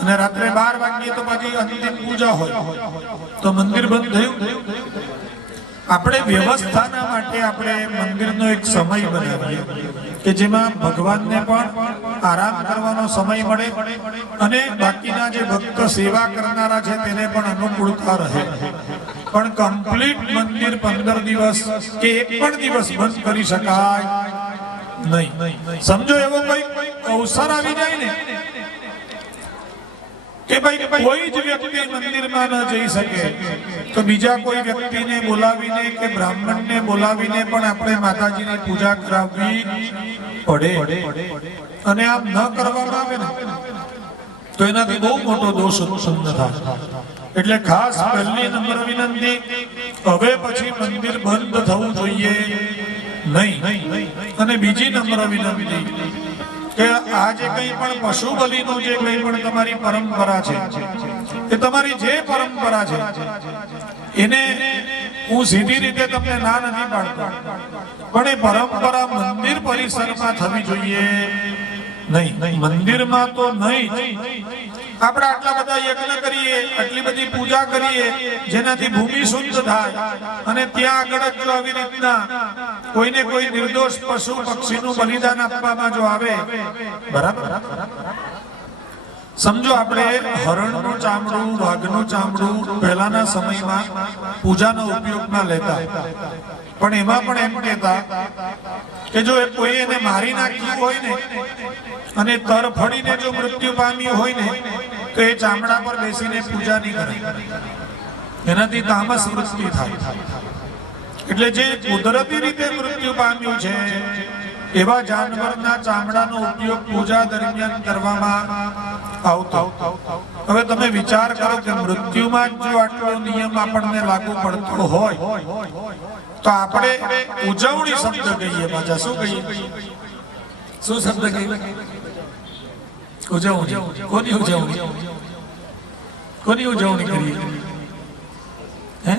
અને રાત્રે 12 વાગ્યે તો પછી અંતિમ પૂજા હોય તો મંદિર બંધ થયું. આપણે વ્યવસ્થાના માટે આપણે મંદિરનો એક સમય બનાવીએ કે જેમાં ભગવાનને પણ આરામ કરવાનો સમય મળે અને બાકીના જે ભક્ત સેવા કરનારા છે તેને પણ અનુકૂળતા રહે. પણ કમ્પ્લીટ મંદિર 15 દિવસ કે એક પણ દિવસ બંધ કરી શકાય નહીં. સમજો એવો કોઈ અવસર આવી જાય ને કે ભાઈ કોઈ જ વ્યક્તિ મંદિરમાં ન જઈ શકે તો બીજા કોઈ વ્યક્તિને બોલાવીને કે બ્રાહ્મણને બોલાવીને પણ આપણે માતાજીની પૂજા કરાવવી પડે. અને આમ ન કરવામાં આવે ને તો એનાથી બહુ મોટો દોષ ઉત્પન્ન થાય. એટલે ખાસ પહેલી નંબર વિનંતી, હવે પછી મંદિર બંધ થવું જોઈએ નહીં. અને બીજી નંબર વિનંતી કે આ જે કંઈ પણ પશુ બલિનું જે કંઈ પણ તમારી પરંપરા છે એ તમારી જે પરંપરા છે એને હું સીધી રીતે તમને ના નથી પાડતો, પણ એ પરંપરા મંદિર પરિસરમાં થવી જોઈએ નહીં. મંદિરમાં તો નહીં. આપણે આટલા બધા યજ્ઞ કરીએ, આટલી બધી પૂજા કરીએ જેનાથી ભૂમિ શુદ્ધ થાય અને ત્યાં આગળ જ જો આવી રીતના કોઈને કોઈ નિર્દોષ પશુ પક્ષીનું બલિદાન આપવામાં જો આવે, બરાબર? સમજો આપણે હરણનું ચામડું, વાઘનું ચામડું પહેલાના સમયમાં પૂજાનો ઉપયોગમાં લેતા, પણ એમાં પણ એમ કહેતા કે જો કોઈ એને મારી નાખ્યું હોય ને અને તરફડીને જો મૃત્યુ પામ્યું હોય ને તો એ ચામડા પર બેસીને પૂજા નહીં કરે, એનાથી તામસ વૃત્તિ થાય. એટલે જે કુદરતી રીતે મૃત્યુ પામ્યું છે એવા જાનવરના ચામડાનો ઉપયોગ પૂજા દરમિયાન કરવામાં આવતો. હવે તમે વિચાર કરો કે મૃત્યુમાં જો આટલો નિયમ આપણને લાગુ પડતો હોય તો આપણે ઉજવણી શબ્દ કહીએ, પાછા શું કહીએ? શું શબ્દ કહીએ? ઉજવણી. કોની ઉજવણી? કોની ઉજવણી કરીએ? હે?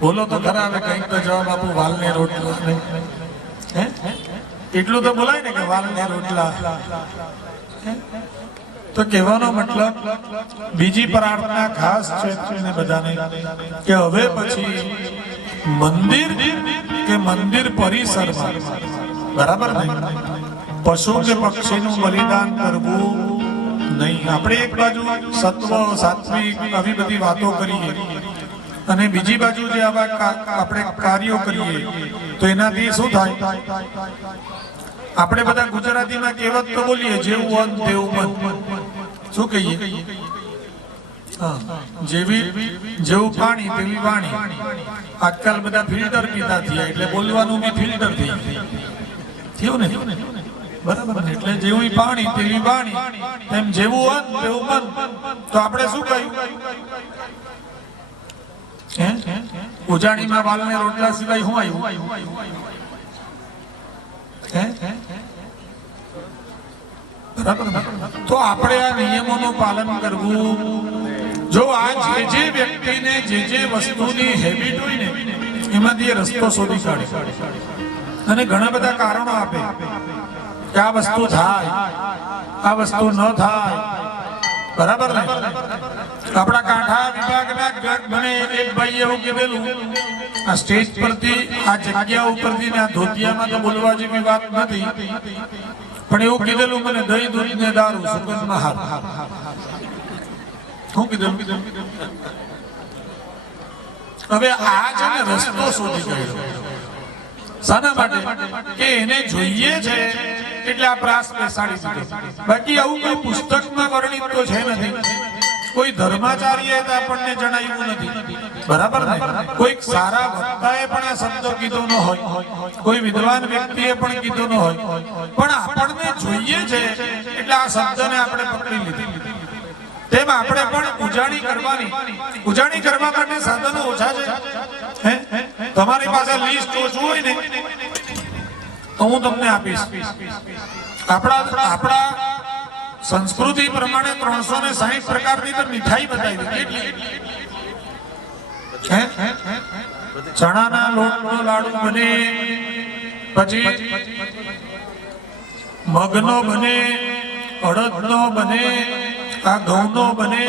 બોલો તો ખરા. હવે કંઈક તો જવાબ આપો. વાલને રોટલા. હે? એટલું તો બોલાય ને કે વાલને રોટલા. તો કહેવાનો મતલબ બીજી પ્રાર્થના ખાસ છે બધાને કે હવે પછી મંદિર કે મંદિર પરિસરમાં, બરાબર ને, પશુ કે પક્ષીનું બલિદાન કરવું નહીં. આપણે એક બાજુ સત્વ સાત્વિક આવી બધી વાતો કરીએ અને બીજી બાજુ જે આવા આપણે કાર્યો કરીએ તો એનાથી શું થાય? આપણે બધા ગુજરાતીમાં કહેવત તો બોલીએ, જેવું અન્ન તેવું મન. શું કહીએ? જેવું પાણી તેવી વાણી. આજકાલ બધા ફિલ્ટર પીતા થયા એટલે બોલવાનું બી ફિલ્ટર થયું ને, બરાબર ને? એટલે જેવું પાણી તેવી વાણી, તેમ જેવું અન્ન તેવું મન. તો આપણે શું કહ્યું? ઉજાણીમાં વાલને રોટલા સિવાય શું આવ્યું? તો આપણે આ નિયમોનું પાલન કરવું. જો આ જે વ્યક્તિને જે વસ્તુની હેબિટ હોય ને એમાંથી એ રસ્તો શોધી કાઢે અને ઘણા બધા કારણો આપે કે આ વસ્તુ થાય, આ વસ્તુ ન થાય, બરાબર ને? આપણા કાંઠા વિભાગના મને એક ભાઈ એવું કીધેલું, આ સ્ટેજ પરથી આ જગ્યા ઉપરથી ને આ ધોતિયામાં તો બોલવા જેવી વાત નથી, પણ એવું કીધેલું મને, દહીં દૂધ ને દારૂ સુગંધમાં હાથ. શું કીધેલું? હવે આ છે ને રસ્તો શોધી ગયો. શાના માટે? કે એને જોઈએ છે એટલે આ પ્રાસ બેસાડી દીધો. બાકી આવું કોઈ પુસ્તકમાં વર્ણિત તો છે નથી, કોઈ ધર્માચાર્યએ તો આપણને જણાવ્યું નથી, બરાબર ને? કોઈ સારા વક્તાએ પણ આ શબ્દ કીધો ન હોય, કોઈ વિદ્વાન વ્યક્તિએ પણ કીધો ન હોય, પણ આપણને જોઈએ છે એટલે આ શબ્દને આપણે પકડી લીધી. તેમ આપણે પણ ઉજાણી કરવાની. ઉજાણી કરવા માટે સાધનો ઓછા છે. તમારી પાસે લિસ્ટ ઓછું હોય ને તો હું તમને આપીશ. આપણા સંસ્કૃતિ પ્રમાણે 360 પ્રકારની તો મીઠાઈ બતાવી. કેટલી? ચણાના લોટનો લાડુ બને, પછી મગનો બને, અડદનો બને, આ ઘઉંનો બને,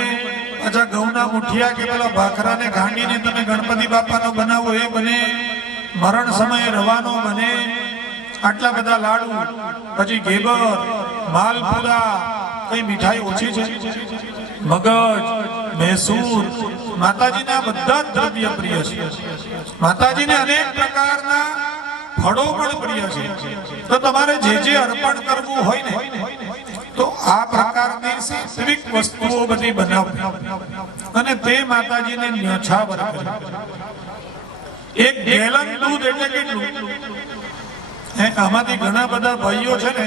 અચ્છા ઘઉંના મુઠિયા કે પેલા ભાખરાને ગાંડીને તમે ગણપતિ બાપાનો બનાવો એ બને, મરણ સમયે રવાનો બને, આટલા બધા લાડુ, પછી ઘેબર, માલપુરા. કઈ મીઠાઈ ઓછી છે? મગજ, મૈસૂર, માતાજીના બધા જ દ્રવ્ય પ્રિય છે. માતાજીને અનેક પ્રકારના ફળો પણ પ્રિય છે. તો તમારે જે અર્પણ કરવું હોય ને તો આ પ્રકારની સાત્વિક વસ્તુઓ બધી બનાવવી અને તે માતાજીને ન્યોછાવર કરવી. એક ગેલન દૂધ એટલે કેટલું? આમાંથી ઘણા બધા ભાઈઓ છે ને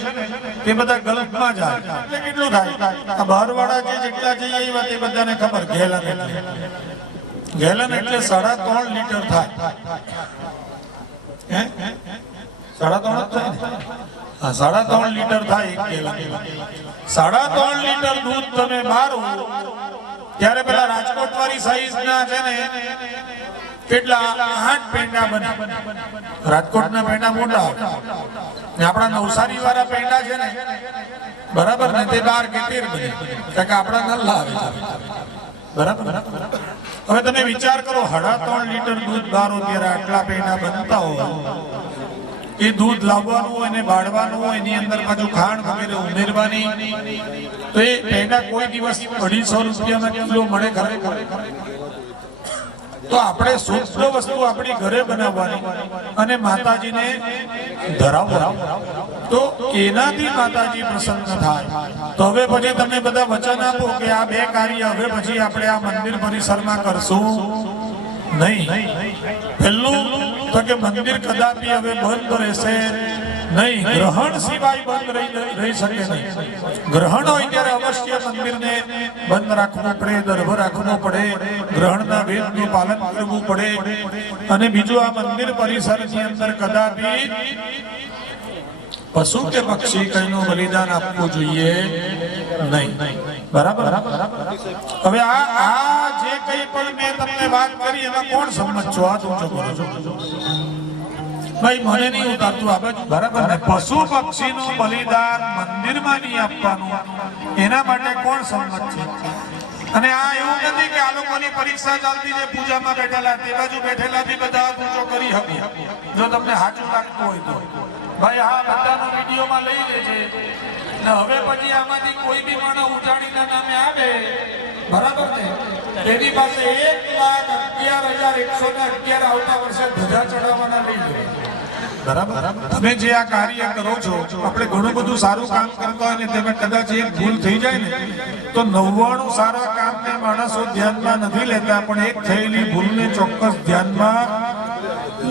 તે બધા ગલ્ફમાં જાય એટલે કેટલું થાય? આ બહારવાળા જે જેટલા જઈએ એવા તે બધાને ખબર. ગેલન એટલે 3.5 લીટર થાય. 3.5 થાય ને? હા, 3.5 લીટર થાય એક ગેલન. 3.5 લીટર દૂધ તમે મારો ત્યારે પેલા રાજકોટ વાળી સાઈઝ ના છે ને કેટલા 8 પેંડા બને. રાજકોટના પેંડા મોટા, આપણા નવસારી વાળા પેંડા છે ને, બરાબર ને, તે 12 કે 13 બને, કારણ કે આપણા નલ્લા આવે છે, બરાબર. હવે તમે વિચાર કરો, 3.5 લીટર દૂધ બારો ત્યારે આટલા પેંડા બનતા હોય, એ દૂધ લાવવાનું હોય ને બાળવાનું હોય, એની અંદર પાછું ખાંડ વગેરે ઉમેરવાની, તો એ પેંડા કોઈ દિવસ 250 રૂપિયામાં કિલો મળે ખરેખર? તો આપણે શુદ્ધ વસ્તુ આપણી ઘરે બનાવવાની અને માતાજીને ધરાવવાની, તો એનાથી માતાજી પ્રસન્ન થાય. તો હવે પછી તમે બધા વચન આપો કે આ 2 કાર્ય હવે પછી આપણે આ મંદિર પરિસરમાં કરશું નહીં. પહેલું તો કે મંદિર કદાપી હવે બંધ રહેશે નહીં. ગ્રહણ સિવાય બંધ રહી શકે નહીં. ગ્રહણ હોય ત્યારે અવશ્ય મંદિરને બંધ રાખવું પડે, દરભ રાખવો પડે, ગ્રહણના વેદનું પાલન કરવું પડે. અને બીજું, આ મંદિર પરિસરની અંદર કદાપી પશુ કે પક્ષી કઈનું બલિદાન આપવું જોઈએ નહીં, બરાબર. હવે આ જે કઈ પણ મેં તમને વાત કરી એમાં કોણ સંમત છો? આ ઊંચો કરો છો ભાઈ, મને નહીં ઉતારતું આ બાજુ, બરાબર ને? પશુ પક્ષીનું બલિદાન મંદિરમાં નહીં આપવાનું, એના માટે કોણ સંમત છે? અને આ એવું નથી કે આ લોકોની પરીક્ષા ચાલતી છે, પૂજામાં બેઠેલા તે બાજુ બેઠેલા બી બધા ઊંચો કરી શકે. જો તમને સાચું લાગતું હોય તો ભાઈ આ બધાનો વિડીયોમાં લઈ લે છે ને હવે પછી આમાંથી કોઈ બી માણસ ઉજાણીના નામે આવે, બરાબર ને, તેની પાસે 1,11,111 આવતા વર્ષે ધજા ચડાવવાના લઈ લે, બરાબર. તમે જે આ કાર્ય કરો છો, આપણે ઘણું બધું સારું કામ કરતા હોય ને તમે કદાચ એક ભૂલ થઈ જાય ને તો 99 સારા કામને માણસો ધ્યાનમાં નથી લેતા, પણ એક થયેલી ભૂલને ચોક્કસ ધ્યાનમાં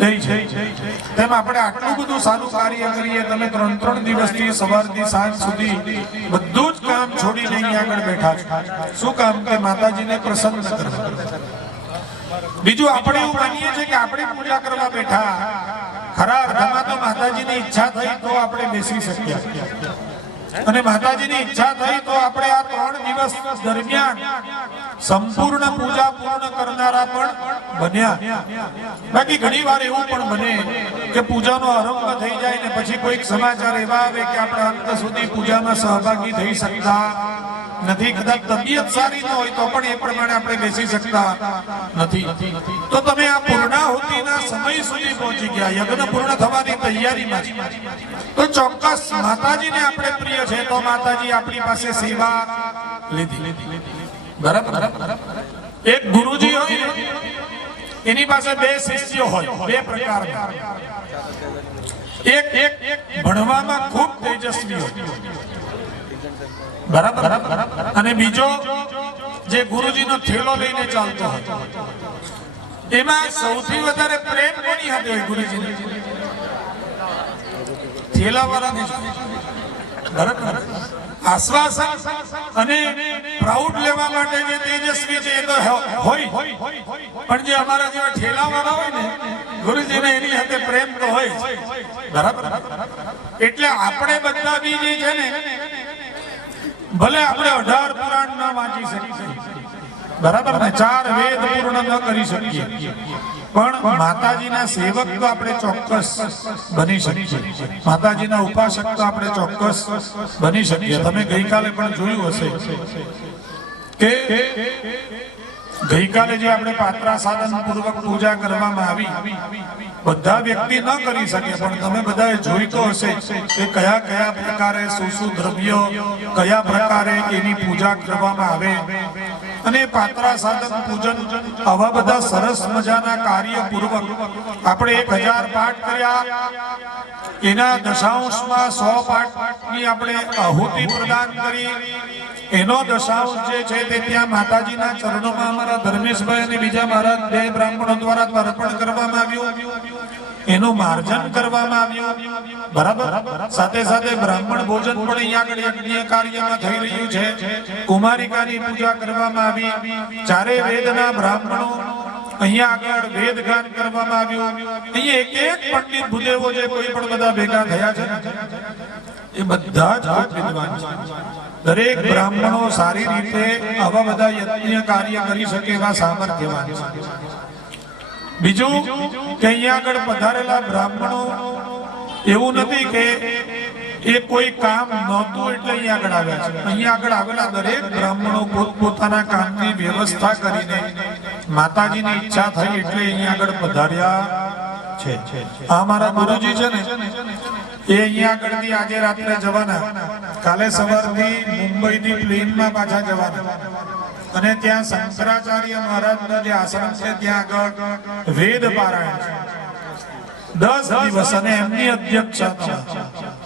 લઈ છે. તેમ આપણે આટલું બધું સારું કાર્ય કરીએ, તમે 3 દિવસથી સવારથી સાંજ સુધી બધું જ કામ છોડીને અહીં આગળ બેઠા છો. શું કામ? કે માતાજીને પ્રસન્ન કરવા. બીજું, આપણે એવું માનીએ છીએ કે આપણે પૂજા કરવા બેઠા, ખરા અર્થમાં તો માતાજીની ઈચ્છા થઈ તો આપણે બેસી શકીએ. અને માતાજીની ઈચ્છા થઈ તો આપણે આ 3 દિવસ દરમિયાન સંપૂર્ણ પૂજા પૂર્ણ કરનારા પણ બન્યા. બાકી ઘણી વાર એવું પણ બને કે પૂજાનો આરંભ થઈ જાય ને પછી કોઈક સમાચાર એવા આવે કે આપણે અંત સુધી પૂજામાં સહભાગી થઈ શકતા નથી. કદાચ તબિયત સારી ન હોય તો પણ એ પ્રમાણે આપણે બેસી શકતા નથી. તો તમે આ પૂર્ણાહુતિના સમય સુધી પહોંચી ગયા, યજ્ઞ પૂર્ણ થવાની તૈયારીમાં છે, તો ચોક્કસ માતાજીને આપણે પ્રિય છે તો માતાજી આપણી પાસે સેવા લીધી. બરાબર. એક ગુરુજી હોય ને, એની પાસે 2 શિષ્યો હોય, 2 પ્રકારના. એક ભણવામાં ખૂબ તેજસ્વી હોય, બરાબર, અને બીજો જે ગુરુજીનો થેલો લઈને ચાલતો હોય. એમાં સૌથી વધારે પ્રેમ કોની હાથે હોય? ગુરુજીને. થેલાવાળાને. બરાબર. આશ્વાસન અને પ્રાઉડ લેવા માટે જે તેજસ્વી છે એ તો હોય, પણ જે અમારા જેવા ઠેલાવાળા હોય ને, ગુરુજીને એની સાથે પ્રેમ તો હોય. બરાબર. એટલે આપણે બધા બી જે છે ને, ભલે આપણે 18 પુરાણ ન વાંચી શકીએ, બરાબર ને, 4 વેદ પૂર્ણ ન કરી શકીએ, પણ માતાજીના સેવક તો આપણે ચોક્કસ બની શકીએ. માતાજીના ઉપાસક તો આપણે ચોક્કસ બની શકીએ. તમે ગઈકાલે પણ જોયું હશે કે ગઈકાલે જે આપણે પાત્રા સાધન પૂર્વક પૂજા કરવામાં આવી, બધા વ્યક્તિ ન કરી શકે, પણ તમે બધાએ જોઈ તો હશે કે કયા કયા પ્રકારે શું દ્રવ્યો કયા પ્રકારે એની પૂજા કરવામાં આવે. અને પાત્રા સાધન પૂજન આવા બધા સરસ મજાના કાર્ય પૂર્વક આપણે 1000 પાઠ કર્યા, એના દશાંશમાં 100 પાઠની આપણે આહુતિ પ્રદાન કરી. એનો દશાંશ જે છે તે ત્યાં માતાજીના ચરણોમાં અમારા ધર્મેશભાઈ અને બીજા મારા 2 બ્રાહ્મણો દ્વારા અર્પણ કરવામાં આવ્યું, એનું માર્જન કરવામાં આવ્યું. બરાબર. સાથે સાથે બ્રાહ્મણ ભોજન પણ અહીંયા આગળ યજ્ઞ કાર્યમાં થઈ રહ્યું છે. કુમારિકાની પૂજા કરવામાં આવી. 4 વેદના બ્રાહ્મણો અહીંયા આગળ વેદ ગાન કરવામાં આવ્યું. અહીંયા એક પંડિત ભૂદેવો જે કોઈ પણ બધા ભેગા થયા છે એ બધા જ વિદ્વાન છે. દરેક બ્રાહ્મણો સારી રીતે આવા બધા યજ્ઞ કાર્ય કરી શકે એવા સામર્થ્યવાન છે. બીજું કે અહીંયા આગળ પધારેલા બ્રાહ્મણો એવું નથી કે એ કોઈ કામ નહોતું એટલે અહીંયા આગળ આવ્યા છે. અહીંયા આગળ આવેલા દરેક બ્રાહ્મણો પોતપોતાના કામની વ્યવસ્થા કરીને માતાજીની ઈચ્છા થઈ એટલે અહીંયા આગળ પધાર્યા છે. આ મારા ગુરુજી છે ને, એ અહીંયા આગળથી આજે રાત્રે જવાના, કાલે સવારથી મુંબઈથી પ્લેનમાં પાછા જવાના, અને ત્યાં શંકરાચાર્ય મહારાજનો જે આશ્રમ છે ત્યાં આગળ વેદ પારાયણ છે 10 દિવસ, અને એમની અધ્યક્ષતા.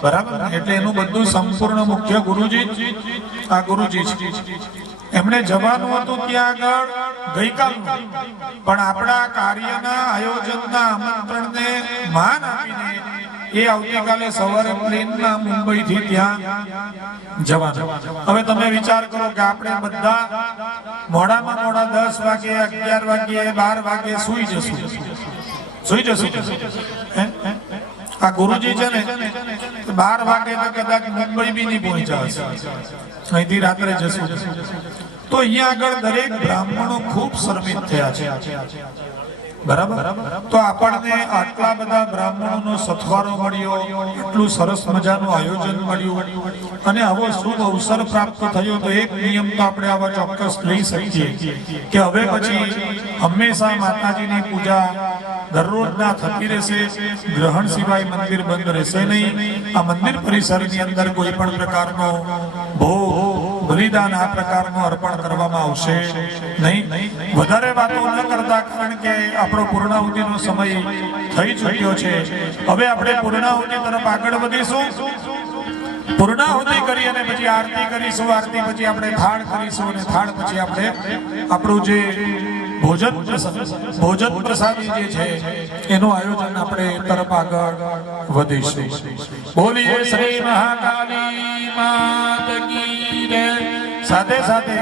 બરાબર. એટલે એનું બધું સંપૂર્ણ મુખ્ય ગુરુજી આ ગુરુજી છે. એમણે જવાનું હતું ત્યાં આગળ ગઈકાલનું, પણ આપણા કાર્યના આયોજનના આમંત્રણને માન આપીને એ આવતીકાલે સવારે પ્લેનમાં મુંબઈથી ત્યાં જવાના. હવે તમે વિચાર કરો કે આપણે બધા મોડામાં મોડા 10 વાગે, 11 વાગે, 12 વાગે સુઈ જશું. આ ગુરુજી છે ને 12 વાગે તો કદાચ મુંબઈ બી નહીં પહોંચ્યા હશે, અહીંથી રાત્રે જશું. તો અહીંયા આગળ દરેક બ્રાહ્મણો ખૂબ શરમિત થયા છે. બરાબર. તો આપણને આટલા બધા બ્રાહ્મણોનો સથવારો મળ્યો, એટલું સરસ મજાનું આયોજન મળ્યું, અને આવો શુભ અવસર પ્રાપ્ત થયો. તો એક નિયમ તો આપણે આવા ચોક્કસ લઈ શકીએ કે હવે પછી હંમેશા માતાજીની પૂજા દરરોજના થતી રહેશે. ગ્રહણ સિવાય મંદિર બંધ રહેશે નહીં. આ મંદિર પરિસરની અંદર કોઈ પણ પ્રકારનો ભોગ બલિદાન આ પ્રકારનું અર્પણ કરવામાં આવશે નહીં. વધારે વાતો ન કરતા, કારણ કે આપણો પૂર્ણાહુતિનો સમય થઈ ચૂક્યો છે. હવે આપણે પૂર્ણાહુતિ તરફ આગળ વધીશું. પૂર્ણાહુતિ કરી અને પછી આરતી કરીશું. આરતી પછી આપણે થાળ કરીશું, અને થાળ પછી આપણે આપણું જે ભોજન પ્રસાદી જે છે એનું આયોજન આપણે તરફ આગળ વધીશું. બોલીએ શ્રી મહાકાલી માત કી જય. સાથે સાથે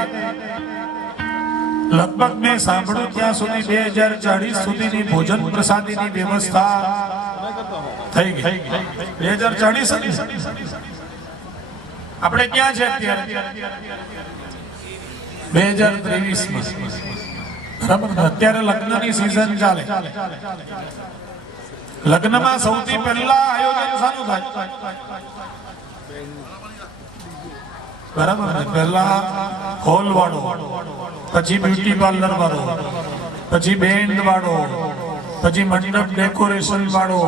લગભગ મેં સાંભળ્યું ત્યાં સુધી 2040 સુધીની ભોજન પ્રસાદીની વ્યવસ્થા થઈ ગઈ. 2040 આપણે ક્યાં છે અત્યારે 2023 માં, બરાબર ને? અત્યારે લગ્નની સીઝન ચાલે. લગ્નમાં સૌથી પહેલા આયોજન શાનું થાય? બરાબર ને? પહેલા હોલ વાળો, પછી બ્યુટી પાર્લર વાળો, પછી બેન્ડ વાળો, પછી મંડપ ડેકોરેશન વાળો,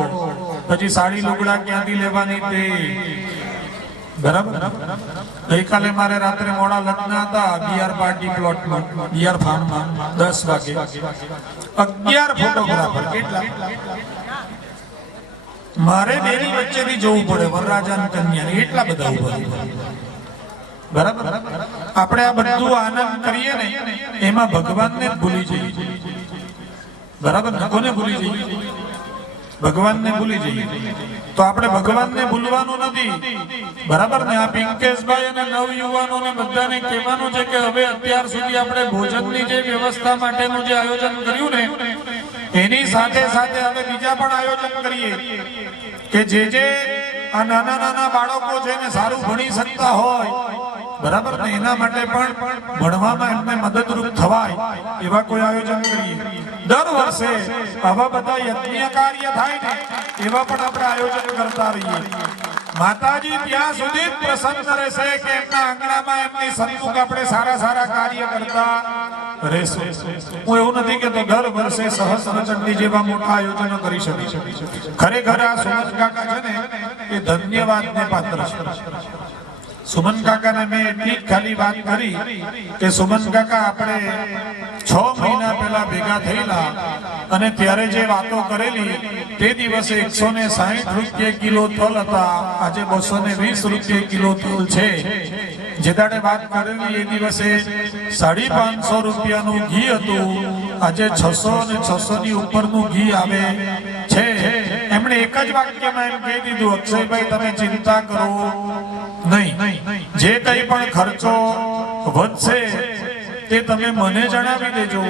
પછી સાડી લુગડા ક્યાંથી લેવાની તે. બરાબર. ગઈકાલે મારે રાત્રે મોડા લગ્ન હતા બીઆર પાર્ટી પ્લોટમાં, બીઆર ફાર્મમાં 10 વાગે 11 ફોટોગ્રાફર. કેટલા? મારે બેની વચ્ચેથી જવું પડે, વરરાજા અને કન્યા એટલા બધા ઉભા. બરાબર. આપણે આ બધું આનંદ કરીએ ને એમાં ભગવાનને જ ભૂલી જઈએ. બરાબર. કોને ભૂલી જઈએ? ભગવાનને ભૂલી જઈએ. તો આપણે ભગવાનને ભૂલવાનું નથી. બરાબર ને? આ પિંકેશભાઈ અને નવયુવાનોને બધાને કહેવાનું છે કે હવે અત્યાર સુધી આપણે ભોજનની જે વ્યવસ્થા માટેનું જે આયોજન કર્યું ને એની સાથે સાથે હવે બીજા પણ આયોજન કરીએ કે જે આ નાના નાના બાળકો છે ને સારું ભણી શકતા હોય, બરાબર ને, એના માટે પણ ભણવામાં એમને મદદરૂપ થવાય એવા કોઈ આયોજન કરીએ. દર વર્ષે આવા બધા યજ્ઞ કાર્ય થાય ને એવા પણ આપણે આયોજન કરતા રહીએ. માતાજી ત્યાં સુધી જ પ્રસન્ન રહેશે કે એમના આંગણામાં એમની સન્મુખ આપણે સારા સારા કાર્ય કરતા રહેશું. હું એવું નથી કે દર વર્ષે સહસ્ત્રચંડી જેવા મોટા આયોજનો કરી શકીશું. ખરેખર આ સુમન કાકા છે ને એ ધન્યવાદને પાત્ર છે. સુમન કાકાને મેં એટલી ખાલી વાત કરી કે સુમન કાકા આપણે 6 મહિના પહેલા ભેગા થયેલા અને ત્યારે જે વાતો કરેલી તે દિવસે 160 રૂપિયા કિલો તલ હતા, આજે 220 રૂપિયા કિલો તલ છે. જે દાડે વાત કરેલી એ દિવસે 550 રૂપિયાનું ઘી હતું, આજે 600 અને 600 ની ઉપરનું ઘી આવે છે. એમણે એક જ વાક્યમાં એમ કહી દીધું, અક્ષયભાઈ તમે ચિંતા કરો નહીં, જે કંઈ પણ ખર્ચો વધશે તે તમે મને જણાવી દેજો.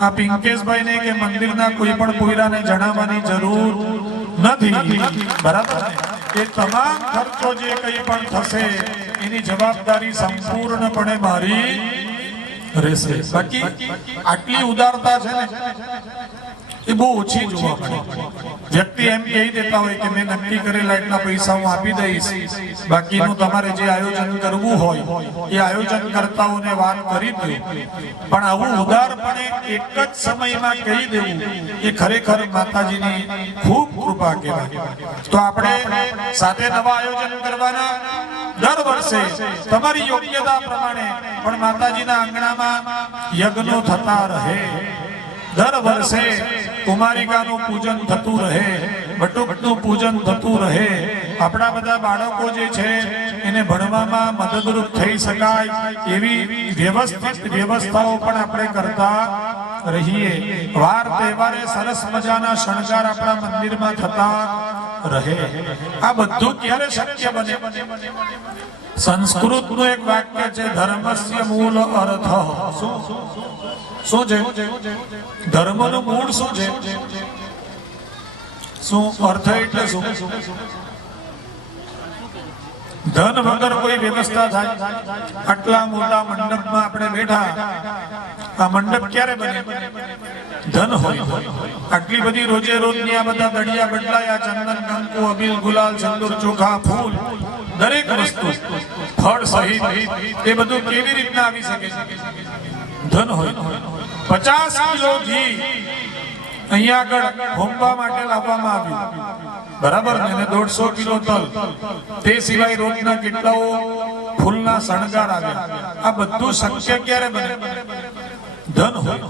આ પિંકેશભાઈ ને કે મંદિરના કોઈ પણ પોયરાને જણાવવાની જરૂર નથી. બરાબર. એ તમામ ખર્ચો જે કંઈ પણ થશે એની જવાબદારી સંપૂર્ણપણે મારી રહેશે. બાકી આટલી ઉદારતા છે ને એ બહુ ઓછી જોવા મળે. વ્યક્તિ એમ કહી દેતા હોય કે મેં નક્કી કરેલા એટલા પૈસા હું આપી દઈશ, બાકીનું તમારે જે આયોજન કરવું હોય એ આયોજન કરતાઓને વાત કરી દો. પણ આવું ઉદારપણે એક જ સમયમાં કહી દેવું એ ખરેખર માતાજીની ખૂબ કૃપા કહેવાય. તો આપણે સાથે નવા આયોજન કરવાના. દર વર્ષે તમારી યોગ્યતા પ્રમાણે પણ માતાજીના આંગણામાં યજ્ઞો થતા રહે. દર વર્ષે કુમારિકાનું પૂજન થતું રહે, બટુકનું પૂજન થતું રહે. આપણા બધા બાળકો જે છે એને ભણવામાં મદદરૂપ થઈ શકાય એવી વ્યવસ્થિત વ્યવસ્થાઓ પણ આપણે કરતા રહીએ. વાર તહેવારે સરસ મજાના શણગાર આપણા મંદિરમાં થતા રહે. આ બધું ક્યારે શક્ય બને? સંસ્કૃતનું એક વાક્ય છે, ધર્મસ્ય મૂળ અર્થ. શું છે? ધર્મનું મૂળ શું છે? શું અર્થ એટલે શું? ધન વગર કોઈ વ્યવસ્થા થાય? આટલા મોટા મંડપમાં આપણે બેઠા, આ મંડપ ક્યારે બને? ધન હોય. આટલી બધી રોજે રોજની આ બધા દડિયા બદલાયા, ચંદન કંકુ અબીલ ગુલાલ સિંદૂર ચોખા ફૂલ દરેક વસ્તુ ફળ સહિત એ બધું કેવી રીતના આવી શકે? ધન હોય. 50 કિલો ઘી અહીંયા આગળ હોમવા માટે લાવવામાં આવ્યું, બરાબર ને? 150 કિલો તલ, તે સિવાય રોજના કેટલાઓ ફૂલના શણગાર આવ્યા. આ બધું શક્ય ક્યારે બને? ધન હોય.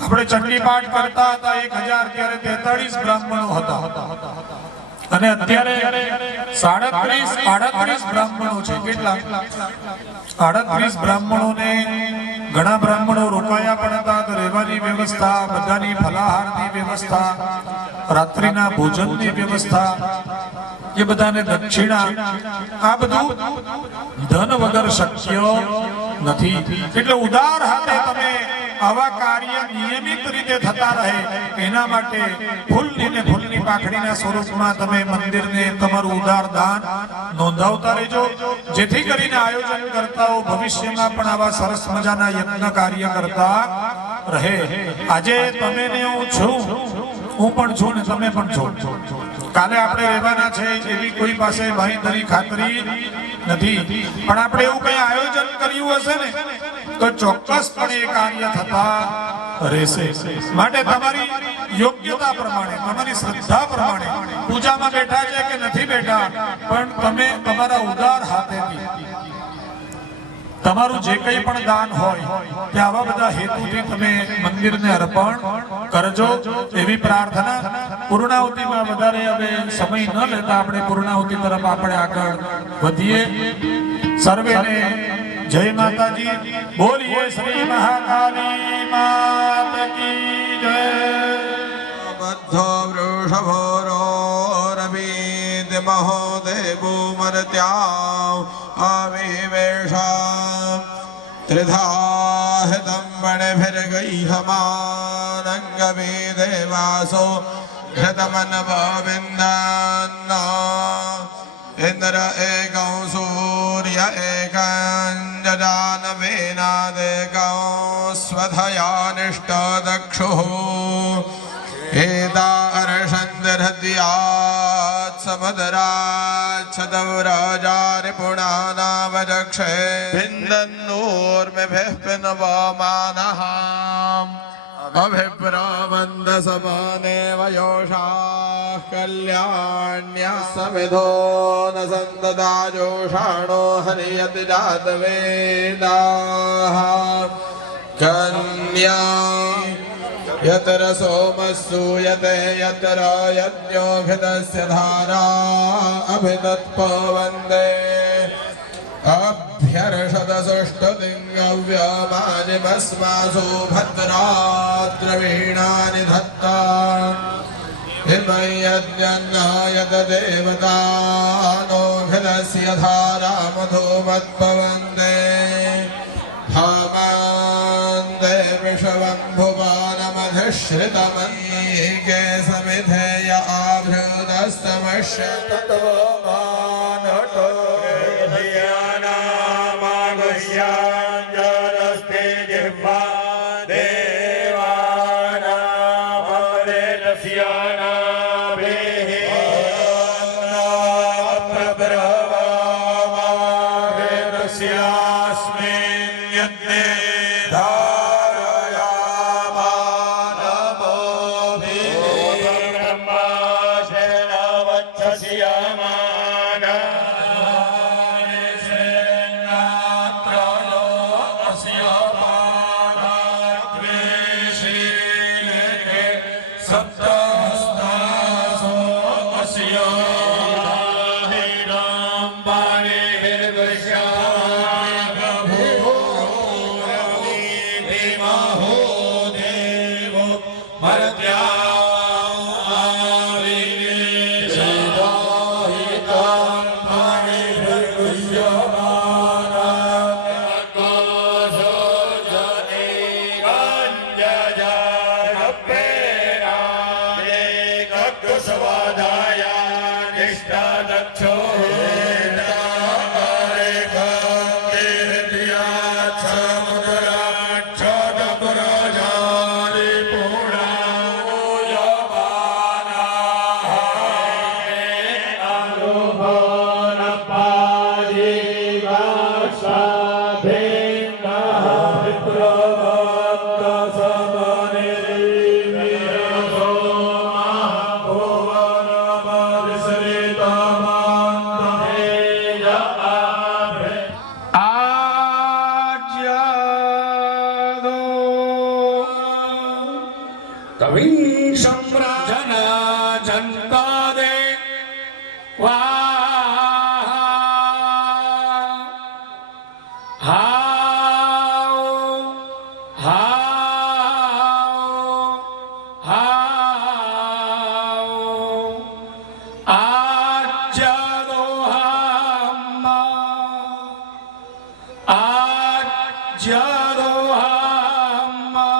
આપણે ચંડી પાઠ કરતા હતા 1000, ત્યારે 43 બ્રાહ્મણો હતા અને અત્યારે 38 બ્રાહ્મણો છે. કેટલા? 38 બ્રાહ્મણોને ઘણા બ્રાહ્મણો રોકાયા પણ હતા, તો રહેવાની વ્યવસ્થા, બધાની ફલાહારની વ્યવસ્થા, રાત્રિના ભોજનની વ્યવસ્થા, એ બધાને દક્ષિણા, આ બધું ધન વગર શક્ય નથી. એટલે ઉદાર હાથે તમે આવા કાર્ય નિયમિત રીતે થતા રહે એના માટે ફૂલની ને ફૂલની પાખડીના સ્વરૂપમાં તમે મંદિરને તમારું ઉદાર દાન નોંધાવતા રહેજો, જેથી કરીને આયોજન કરતાઓ ભવિષ્યમાં પણ આવા સરસ મજાના યજ્ઞ કાર્ય કરતા રહે. આજે તમે ને હું છું, હું પણ છું ને તમે પણ છો. કાલે આપણે રહેવાના છે એવી કોઈ પાસે બાંયધરી ખાતરી નથી, પણ આપણે એવું કઈ આયોજન કર્યું હશે ને તો ચોક્કસપણે એ કાર્ય થતા રહેશે. માટે તમારી યોગ્યતા પ્રમાણે, તમારી શ્રદ્ધા પ્રમાણે પૂજામાં બેઠા છે કે નથી બેઠા, પણ તમે તમારા ઉદાર હાથેથી તમારું જે કંઈ પણ દાન હોય તે આવા બધા હેતુથી તમે મંદિરને અર્પણ કરજો એવી પ્રાર્થના. પૂર્ણાહુતિમાં વધારે હવે સમય ન લેતા આપણે પૂર્ણાહુતિ તરફ આપણે આગળ વધીએ. સર્વેને જય માતાજી. બોલીએ શ્રી મહાકાલી માત કી જય. બદ્ધો વૃષભોરો રવિદ મહોદેવો મરત્યા અવિવેશા ત્રિધાહિતં વણભિર્ગૈહમાનંગ વેદેવાસો ઘૃતમનવવિન્દાન્ના ઇન્દ્ર એકં સૂર્ય એકં જજાનવેનાદેકં સ્વધયાનિષ્ટ દક્ષુઃ एता अर्षन्दिर्हृद्यात् समुद्राच्छदव्रजारिपुणानावजक्षे भिन्दन्नूर्मिभिः पिन्वमानः अभिप्रावन्दसमानेव योषाः कल्याण्या समिधो न सन्ददा जोषाणो हरियति जातवेदाः कन्या यत्र सोमसूयते यत्र यज्ञोऽभिदस्य धारा अभिदत्पवन्दे अभ्यर्षदसुष्टुतिङ्गव्यमाजिमस्मासु भद्राद्रवीणानि धत्ता इमै यज्ञन्नायत देवतानोऽभिदस्य धारा मधुमत्पवन्दे हामान्दे विषवं भुवानमधिश्रितमन्यीके समिधेय आभृतस्तमश्य ततो मानटो धियानामागस्याञ्जलस्ते जिह्वा देवानामरेतस्यानाभिः प्रब्रवामारेतस्यास्मिन् यज्ञे Jado Hamma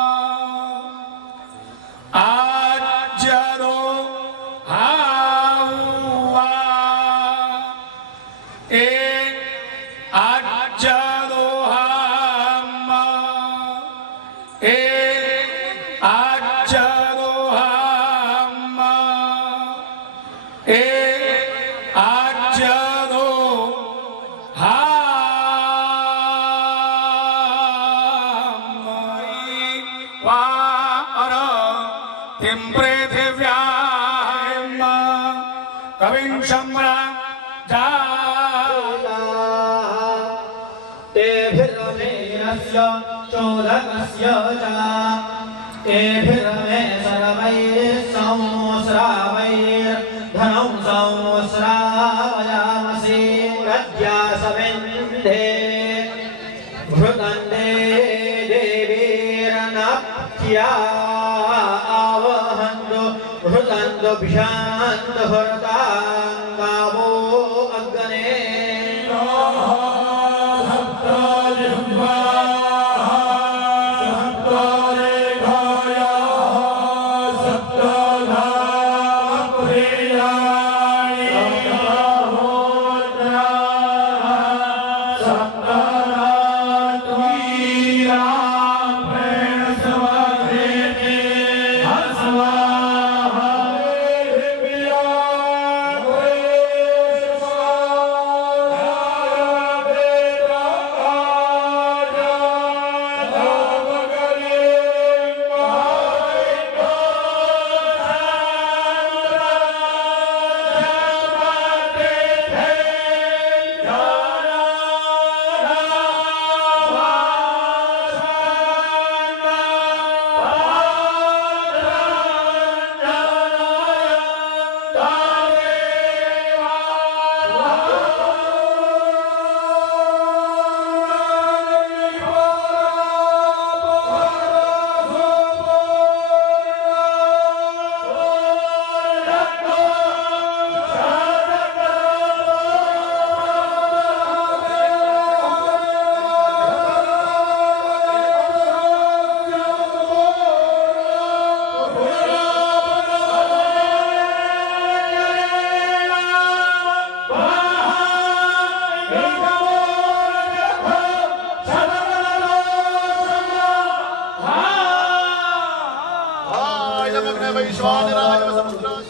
तिं पृथिव्यां कविं सम्राजा तेभिरमेरस्य चोदकस्य च एभिरमे सर्वैस्संस्रावैर्धनं संस्रावयामसि प्रज्ञासमिन्धे घृतन्ते देवीरनाप्त्या आवहन्तु घृतन्तु भिषान्तु हरताङ्गावो अग्ने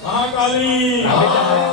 महाकाली